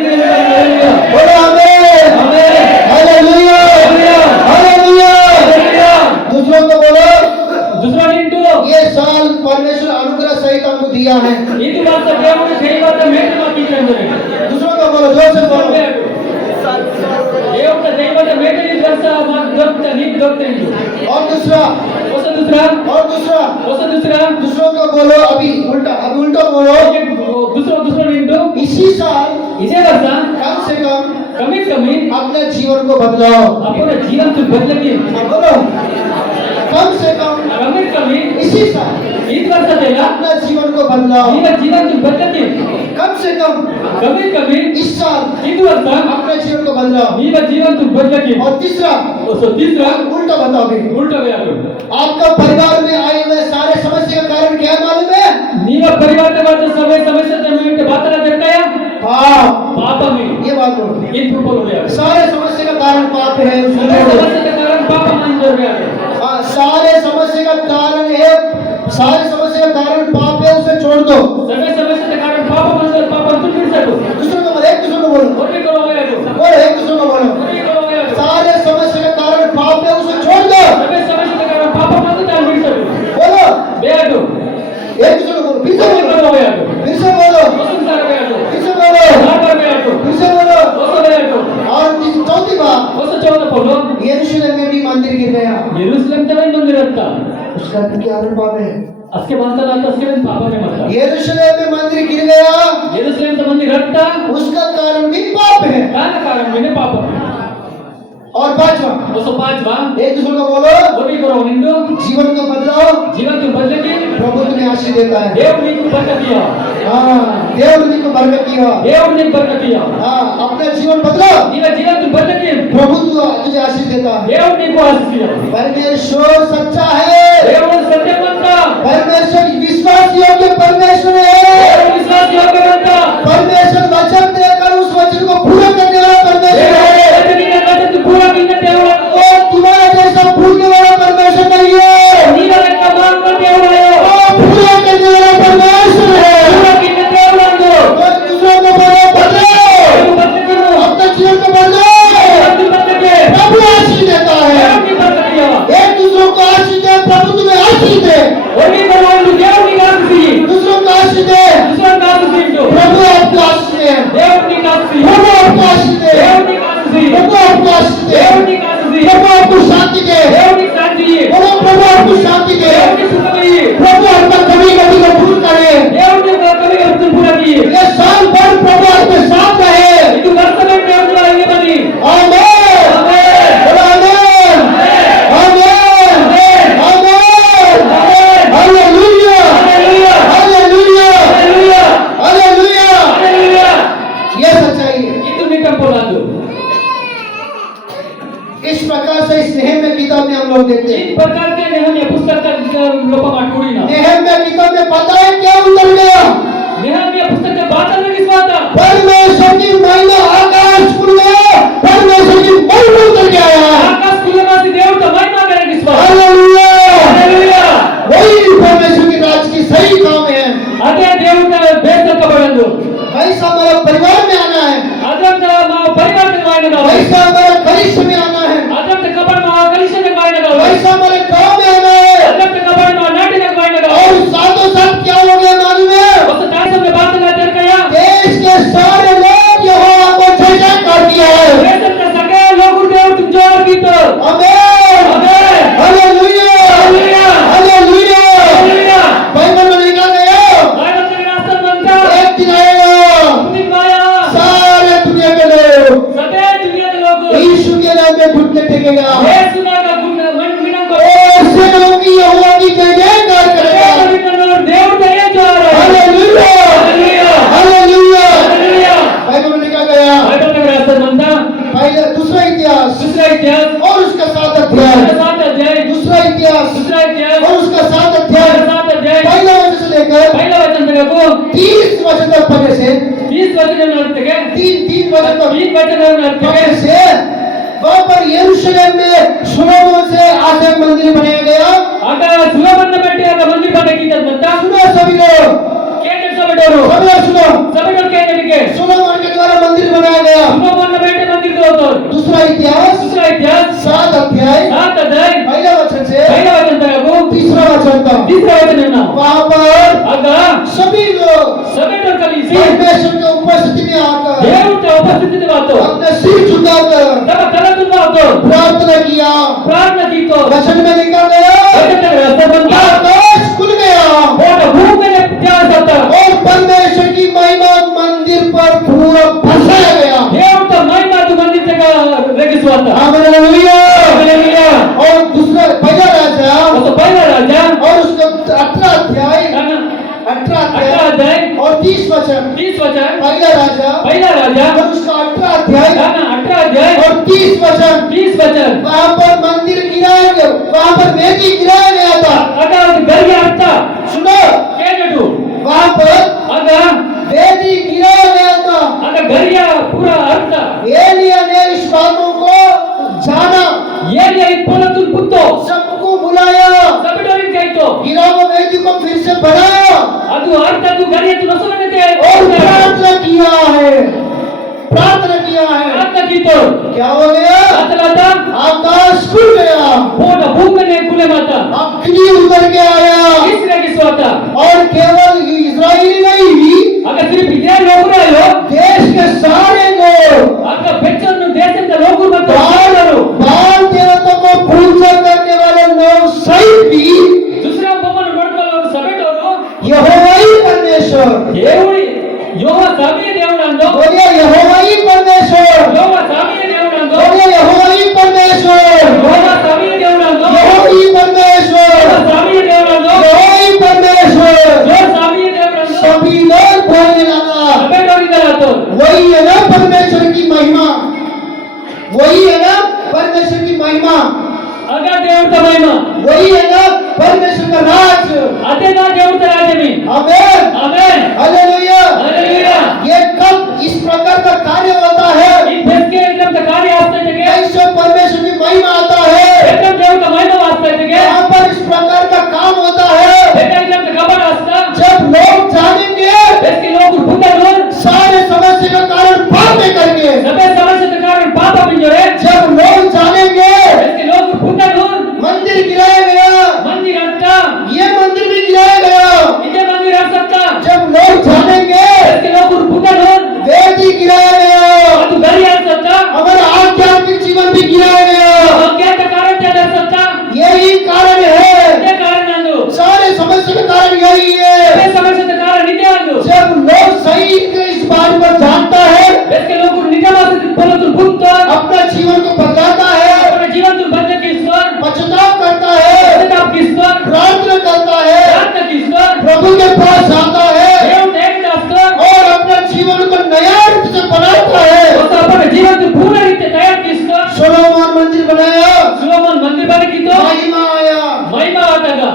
हालेलुया बोलो आमीन, आमेन हालेलुया, हालेलुया। हालेलुया दूसरों को बोलो, दूसरा निंटू ये साल परमेश्वर अनुग्रह सहित हमको दिया है। ಇದು ವರ್ಷ ದೇವರು ದೈವದ ಮೇಲೆ ಮಾತಿದ್ದಾರೆ दूसरों को बोलो, जोर से बोलो। ದೇವರ ದೈವದ ಮೇಲೆ ಈ ವರ್ಷ ಮಾತ್ರ ನೀವು ದೊರೆತೇನೆ और दूसरा, ಹೊಸ दूसरा और दूसरा, ಹೊಸ दूसरा दूसरों को बोलो, अभी उल्टा बोलो। दूसरा दूसरा निंटू इसी साल इसे वर्ष कम से कम कमी कमी अपने जीवन को बदलाओ। अपना जीवन तुम बदलेंगे बोलो, कम से कम कमी कमी इसी साल इस वर्ष देगा अपना जीवन को बदलाओ। मेरा जीवन तुम बदलेंगे कम से कम कमी कमी इस साल इस वर्ष अपने जीवन को बदलाओ। मेरा जीवन तुम बदलेंगे और तीसरा, और तीसरा उल्टा बताओ अभी। उल्टा गया आपका परिवार में आए हुए सारे समस्या का कारण क्या है मालूम है? नीवा परिवार के बाद समय समय से जमीन बात ना देखता है हाँ, पाप में ये बात बोलो। इन ऊपर हो गया सारे समस्या का कारण पाप है, उसको समय छोड़ो। समस्या के कारण पाप मान हो गया हाँ, सारे समस्या का कारण है, सारे समस्या का कारण पाप है, उसे छोड़ दो। समय समस्या के कारण पाप मान हो पाप तुम फिर से दूसरों को बोलो, एक दूसरे को बोलो, और भी करो गया बोलो, एक दूसरे को बोलो। और भी करो गया सारे समस्या का कारण पाप है, उसे छोड़ दो। समय समस्या के कारण पाप मान तो फिर से बोलो, बेटो एक दूसरे को बोलो, फिर से और भी बोलो, करो गया फिर से बोलो, वसुन सारा बेटो फिर से बोलो, बार बेटो फिर से बोलो। वसु बेटो और चौथी बात, वसु चौथा बोलो यरूशलेम में भी मंदिर गिर गया। यरूशलेम तक मंदिर रहता उसका क्या कारण पाप है? उसके बाद आता उसके बाद पापा में मरता यरूशलेम में मंदिर गिर गया, यरूशलेम तो मंदिर रहता उसका कारण भी पाप है। कारण कारण मैंने पापा और पांच पांचवा, दोस्तों पांचवा एक दूसरे को बोलो, वो भी करो हिंदू जीवन को बदलाओ, जीवन की बदलती प्रभु तुम्हें आशीष देता है। దేవుడు నీకు బర్కత్ दिया हाँ, దేవుడు నీకు बरकत किया। దేవుడు నీకు బర్కత్ दिया हाँ, अपना जीवन बदलो, నీ జీవితం బదలती प्रभु तुझे आशीष देता है। దేవుడు నీకు ఆశీస్ दिया परमेश्वर सच्चा है, దేవుడు సత్యవంత परमेश्वर विश्वास योग्य परमेश्वर है, దేవుడు విశ్వాసయోగ్యవంత परमेश्वर वचन देकर उस वचन को पूरा करने वाला परमेश्वर है। దేవుడు పూరా కింద దేవుడు वो तुम्हारा जैसा भूलने वाला परमेश्वर नहीं है, నీల లెక్క మానవ దేవుడు वो पूरा करने वाला परमेश्वर है। పూరా కింద దేవుడు అందు तो दूसरों को बोलो, बदलो, దేవుడు బర్కత్ अपना जीवन को बदलो, प्रभु आशीष देता है। దేవుడికి బర్కత్ दिया एक दूसरों को आशीष दे, प्रभु तुम्हें आशीष दे, ఓడి బలవంతు దేవుడికి ఆశీస్ दूसरों को आशीष दे, విశ్వాస ఆశీస్ प्रभु आपको आशीष दे, దేవుడికి ఆశీస్ प्रभु आपको आशीष दे, దేవుడికి ఆశీస్ प्रभु आपको आशीष दे, దేవుడికి ఆశీస్ प्रभु आपको शांति दे, దేవుడికి శాంతి बोलो प्रभु आपको शांति दे, దేవుడికి సుఖమయ్యి प्रभु आपका कभी कभी को दूर करे। దేవుడి కవి కవిత పూరా की ये साल भर प्रभु आपके साथ रहे। ಇದು ವರ್ಷಗಳ దేవుడు అలాగే బని आमीन, ఆమేన్ बोलो amen, amen, amen, hallelujah, hallelujah hallelujah, hallelujah hallelujah. Hallelujah ये सच्चाई है। ಇದು ನಿಟ್ಟಂಪೋಲಾದು इस प्रकार से इस नेहम्या किताब में हम लोग देखते हैं। इस प्रकार के नेहम्या पुस्तक का लोपमा टूरीना नेहम्या किताब में पता है क्या उतर गया? नेहम्या पुस्तक के बात में किस बात है परमेश्वर की महिमा आकाश खुल गया, परमेश्वर की महिमा उतर के आया। आकाश खुलेमासी దేవుడు తో మహిమ करे किस बात हालेलुया, హల్లెలూయా वही परमेश्वर के राज की सही काम है। అదే దేవుడు బేస్తకబడందు वैसा हमारा परिवार में आना है, అదంత మా పరివర్తన వాయినగా वैसा हमारा कलिश में आना है, అదంత కబడ మా కలిసిన వాయినగా वैसा हमारे गांव में आना है। అదంత కబడ మా నాటిన వాయినగా और साथों साथ क्या हो गया मालूम है? ఒక దాసం में बात ना कर गया देश के सारे लोग यहोवा को जय जयकार किया है। देश के सके लोग దేవుడు तुम जोर की तो आमीन, amen hallelujah, hallelujah hallelujah. Hallelujah Bible में लिखा गया, बाइबल के रास्ते बनता एक दिन आएगा दिन माया सारे दुनिया के लोग सके दुनिया के लोग यीशु के नाम में घुटने टेकेगा यीशु नाम का गुण मन बिना को और सेनाओं की यहोवा की जय जयकार करेगा। దేవుడు దయ जोर hallelujah, hallelujah hallelujah. Hallelujah Bible में लिखा गया, बाइबल के रास्ते बनता पहले दूसरा इतिहास दूसरा इतिहास और उसका 7 अध्याय, सात अध्याय दूसरा इतिहास दूसरा इतिहास और उसका 7 अध्याय, सात अध्याय पहला वचन से लेकर पहला वचन तक को 30 वचन तक पढ़ने से 30 वचन अर्थ के तीन वचन तक 3 वचन अर्थ पढ़ने के से वहाँ पर यरूशलेम में सुलोमन से आगे मंदिर बनाया गया। अगर सुलोमन बेटे अगर मंदिर बने की तब बनता सुनो सभी लोग, केटे सब डरो सभी लोग सुनो, सब डर के के सुलोमन के द्वारा मंदिर बनाया गया। सुलोमन बेटे मंदिर दो तो दूसरा इतिहास दूसरा इतिहास 7 अध्याय, 7 अध्याय पहला वचन से पहला वचन तक को तीसरा वचन तक तीसरा वचन है ना वहाँ पर अगर सभी लोग सब डर कलीसी परमेश्वर की उपस्थिति में आकर దేవుడు ఉపస్థితి బాతో अपने सिर झुकाकर तब तलतु बातो प्रार्थना किया। प्रार्थना की तो वचन में लिखा गया, वचन तक रास्ता बनता आकाश खुल गया और भूमि में प्यार सकता और परमेश्वर की महिमा मंदिर पर पूरा बसाया गया। దేవుడు తో మహిమ తు మందిर तक रेगिस्वाता हालेलुया। हालेलुया और दूसरा पहला राजा तो पहला राजा और उसका 18 अध्याय 18 अध्याय और 30 वचन, 30 वचन पहला राजा पहला राजा और उसका 18 अध्याय 18 अध्याय और 30 वचन, 30 वचन वहाँ पर मंदिर गिराया गया, वहाँ पर वेदी गिराया गया था। अगर गरिया अर्थ सुनो, केजटू वहाँ पर अगर वेदी गिराया गया था। अगर गरिया पूरा अर्थ एलिया ने इस बातों को जाना, ये इपोलतुन पुत्तो सबको बुलाया, सब डोरिन कहितो गिरा हुआ वेदी को फिर से बनाया ಅದು ಅರ್ಥ ಅದು गरिया तु नसलने और प्रार्थना किया है, प्रार्थना किया है। प्रार्थना की तो क्या हो गया? अतलाता आकाश खुल गया, पूर्ण भूमि ने खुले माता अग्नि उतर के आया इसलिए की स्वाता और केवल इस्राएली नहीं, अगर सिर्फ इधर लोग रहे देश के सारे लोग अगर बेचन देश के लोग मत बाल देवता को पूजा करने वाले लोग सहित भी दूसरा भवन नोडल और समेट और यहोवा ही परमेश्वर, దేవుడి యోహ సామి దేవుడు అందో बोलिए यहोवा ही परमेश्वर, యోహ సామి దేవుడు అందో बोलिए यहोवा ही परमेश्वर। वही है ना परमेश्वर की महिमा, अगर దేవుడితో మహిమ वही है ना परमेश्वर का राज। అదే నా దేవుడితో రాజ్యమే। आमीन आमीन हालेलुया। हालेलुया। ये कब इस प्रकार का कार्य होता है, ఈ బెస్కే एकदम कार्य आस्ते जगे कैसे परमेश्वर की महिमा आता है, एकदम దేవుడితో మహిమ आस्ते जगे यहाँ पर इस प्रकार का काम होता है एकदम खबर आस्ता जब लोग जानेंगे బెస్కే लोग बुंदनु सारे समस्या का कारण बातें करके, सबे समस्या के कारण पाप बिंजरे जब लोग जानेंगे बెస్కే लोग बुंदनु मंदिर गिराया गया, मंदिर अंता ये मंदिर भी गिराया गया, इधे मंदिर आ सकता जब लोग जानेंगे बెస్కే लोग बुंदनु वेदी गिराया गया, ಅದು ಗರಿ आ सकता हमारा आध्यात्मिक जीवन भी गिराया गया। क्या कारण क्या कर सकता यही कारण है, इधे कारण अंदु सारे समस्या का कारण यही है। सबे समस्या के कारण इधे अंदु जब लोग सही इस बात पर जानता है, बెస్కే लोग निजमास बोलतु बुंतो अपना जीवन को बदलाता है, अपने जीवन तुम बदले की ईश्वर पश्चाताप करता है, आप की ईश्वर प्रार्थना करता है, प्रार्थना की ईश्वर प्रभु के पास जाता है देव देव दास्तर और अपना जीवन को नया रूप से बनाता है। तो अपने जीवन को पूर्ण रीते तैयार की ईश्वर सोलोमन मंदिर बनाया, सुलोमन मंदिर बने की तो महिमा आया, महिमा आतागा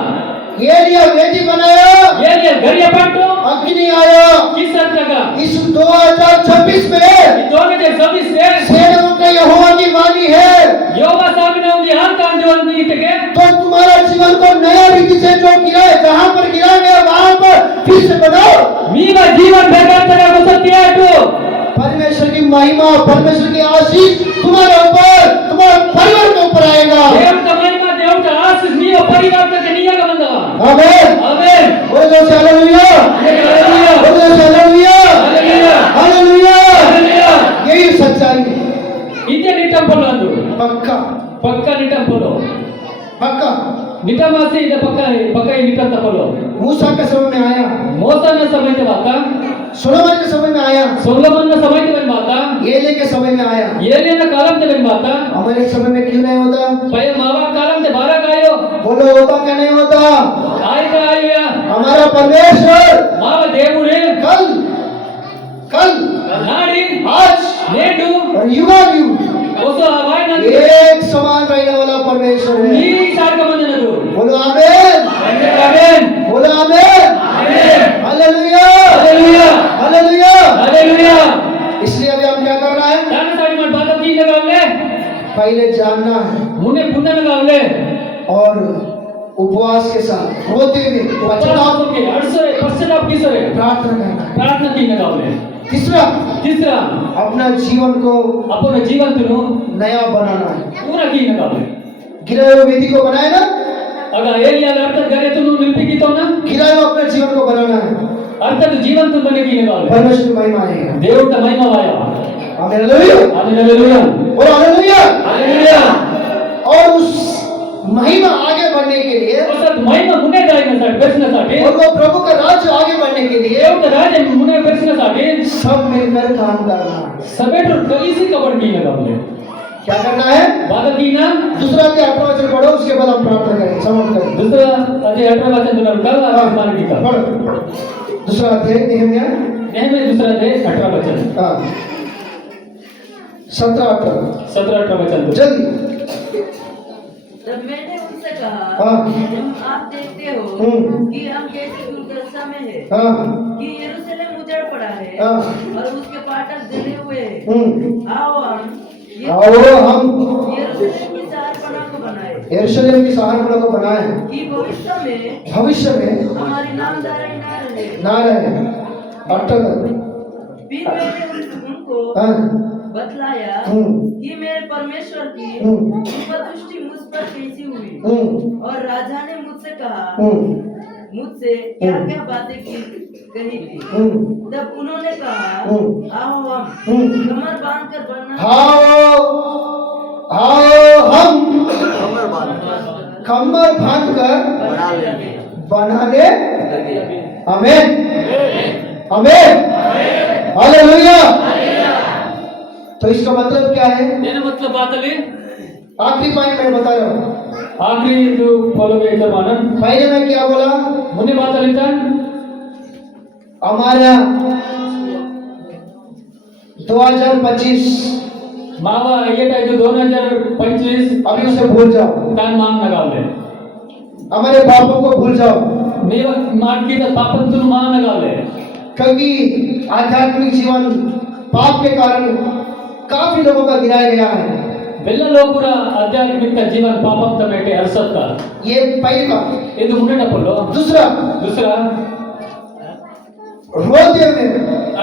एलिया वेदी बनाया, ये घरिया पट्टो अग्नि आया। किस तका इस 2026 में ये 2026 से सेनाओं का यहोवा की वाणी है, योगा सामने उंदी हां कान जो नहीं तके तो तुम्हारा जीवन को नया रीति से जो गिरा है, जहाँ पर गिरा गया वहाँ पर फिर से बनाओ। मीवा जीवन बेकार तका को सत्य है तो परमेश्वर की महिमा, परमेश्वर की आशीष तुम्हारे ऊपर, तुम्हारे परिवार के ऊपर आएगा। देव का महिमा देव का आशीष मीवा परिवार तक निया का बंदा आमीन आमीन बोलो जय हालेलुया, हालेलुया बोलो जय हालेलुया, हालेलुया हालेलुया। हालेलुया यही सच्चाई है, इते निटम बोलंदु पक्का पक्का निटम बोलो पक्का। निटमासे इते पक्का निटम बोलो मूसा के समय में आया, मौसा ने समय के बाता सोलोमन के समय में आया, सोलोमन ने समय के बाता एलिया के समय में आया, ये ने कालम ते बाता हमारे समय में क्यों नहीं होता? पय मावा कालम ते बारा कायो बोलो होता क्या नहीं होता? आय का आया हमारा परमेश्वर मावा देवुरे कल कल नाडी आज नेडू और युगायुग ओसो हवाय न एक समान रहने वाला परमेश्वर है। नी सार का बंधन दो बोलो आमीन, आमीन बोलो amen, amen hallelujah, hallelujah hallelujah. Hallelujah इसलिए अभी हम क्या करना है? दाना सारी मन बात की लगावले पहले जानना है मुने पुण्य लगावले और उपवास के साथ रोते हुए पश्चाताप के अड़सरे पश्चाताप की सरे प्रार्थना करना है। प्रार्थना की लगावले तीसरा तीसरा अपना जीवन को अपने जीवन तुनु नया बनाना है। पूरा की लगावले गिराए हुए वेदी को बनाए ना, अगर एलिया अर्थ करे तुनु निलपी की तो ना गिराए हुए अपने जीवन को बनाना है, अर्थ तो जीवन तुम बने की लगावले परमेश्वर की महिमा आएगा। देव का महिमा आया आमीन हालेलुया, हालेलुया और हालेलुया। हालेलुया और उस महिमा आगे बढ़ने के लिए औसत महिमा मुने जायसाठी बेसण्यासाठी और वो प्रभु का राज्य आगे बढ़ने के लिए देव का राज मुने बेसण्यासाठी सब मिलकर काम करना है। सबेट कईसी कबड की लगावले क्या करना है? बात की ना दूसरा अध्याय 18 वचन पढ़ो, उसके बाद हम प्रार्थना करें, समाप्त करें। दूसरा अध्याय 18 वचन तुला कल आज मान की का पढ़ो दूसरा अध्याय नेहम्या नेहमी दूसरा अध्याय 18 वचन 17-18 17-18 वचन जल्दी। तब मैंने उनसे कहा हाँ। तुम आप देखते हो कि हम कैसे दुर्दशा में है कि यरूशलेम उजड़ पड़ा है हाँ। और उसके फाटक जले हुए हैं। आओ हम यरूशलेम की शहरपनाह को बनाए यरूशलेम की शहरपनाह को बनाए कि भविष्य में हमारी नामधारी ना रहे। फिर मैंने उनको बतलाया कि मेरे परमेश्वर की कृपादृष्टि मुझ पर कैसी हुई और राजा ने मुझसे कहा मुझसे क्या क्या बातें कही थी। तब उन्होंने कहा आओ हम कमर बांध कर कमर बांध कर बना ले। आमीन आमीन हालेलुया। तो इसका मतलब क्या है? देने मतलब बात ले आखिरी पॉइंट मैं बता रहा हूँ। आखिरी जो फॉलो में इधर मानन पहले मैं क्या बोला? मुने बात लेता हमारा 2025 मावा येत आहे जो 2025 अभी उसे भूल जाओ, तान मान नगावले हमारे पापों को भूल जाओ, मी मान की तर पापन तुम मान नगावले क्योंकि आध्यात्मिक जीवन पाप के कारण काफी लोगों का गिराया गया है। వెల్లలో కూడా ఆధ్యాత్మిక జీవన్ పాపం తమేటే అర్సత్త ये पहली बात। ఇది ఉండేటప్పుడు दूसरा, दूसरा रोते हुए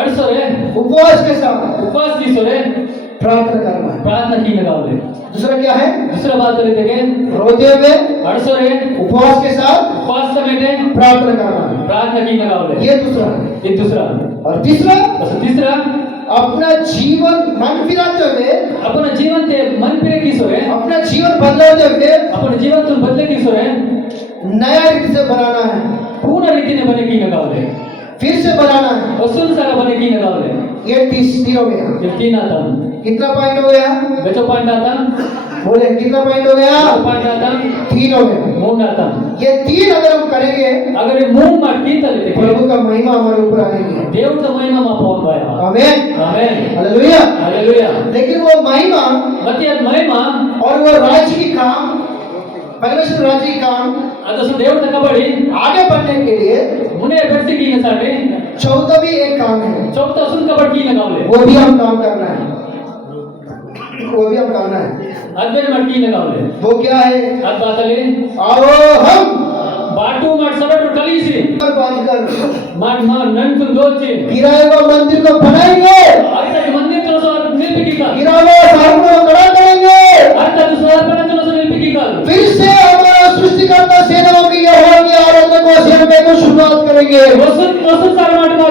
అడిసోరే उपवास के साथ उपवास తీసోరే प्रार्थना करना है। ప్రార్థన కీనగావలే दूसरा क्या है? दूसरा बात लेते रोते हुए అడిసోరే उपवास के साथ उपवास तमेटे प्रार्थना करना है, प्रार्थना కీనగావలే ये दूसरा है। ये दूसरा और तीसरा, बस तीसरा अपना जीवन मन फिराते हुए, अपन जीवन ते मन फिरे कीसोरे अपना जीवन बदलाते हुए अपन जीवन तुम बदले कीसोरे नया रीति से बनाना है, पूर्ण रीतीने बने కీనగావలే फिर से बनाना है। वसूल सारा बने कీనగావలే ये तीन हो गया। ये तीन आता कितना पॉइंट हो गया? गजो पॉइंट आता बोले कितना पॉइंट हो गया? पॉइंट आता तीन हो गया। मूड आता ये तीन अगर हम करेंगे, अगर ये मूड मार की तले प्रभु का महिमा हमारे ऊपर आएगी। దేవుడితో మహిమ మా పౌన్ బాయా आमीन, ఆమేన్ हालेलुया। హల్లెలూయా लेकिन वो महिमा మతి అది మహిమ और वो राज्य की काम, परमेश्वर राज्य की काम ಅದಸ దేవుడితో కబడి आगे बढ़ने के लिए मुने ಬೆರ್ಸಿ ಕೀನಸಾಡೆ चौथा भी एक काम है, ಚೌತ ಸುನ್ ಕಬಡಿ ಕೀನಗಾವಲೆ वो भी हम काम करना है, वो भी हम करना है। ಅದ್ವೇನ ಮಾಡಿ ಕೀನಗಾವಲೆ वो क्या है? ಅದ್ ಬಾತಲೆ आओ हम ಬಾಟು ಮಾಡಿ ಸಬಟ್ಟು ಕಲಿಸಿ बांधकर ಮಾಡ್ ನಂತು ದೋಚಿ गिराए हुए मंदिर को बनाएंगे, ಅರ್ಥ ಮಂದಿರ ತೋಸ ನಿಲ್ಪಿಕಿಕ गिरा हुआ स्थानों को खड़ा करेंगे, ಅರ್ಥ ಸಮರ್ಪಣ ತೋಸ ನಿಲ್ಪಿಕಿಕ फिर से हमारा सृष्टिकर्ता सेनाओं की यहोवा की आराधना को सेवा को शुरुआत करेंगे। वसुत वसुत सार మాట మా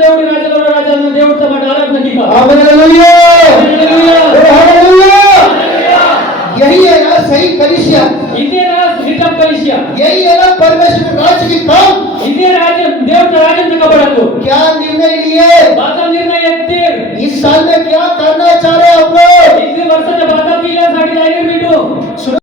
దేవుడి రాజుల రాజాను దేవుడితో మాట ఆరాధన కిక आमीन, हालेलुया, హల్లెలూయా हालेलुया। यही है ना सही कलीसिया, ఇదేనా నిజం కలిసియా यही है ना परमेश्वर राज्य की काम। ఇదే రాజ్యం దేవుడి రాజ్యం కబడదు क्या निर्णय लिए? బాత నిర్ణయ ఎత్తిర్ इस साल में क्या करना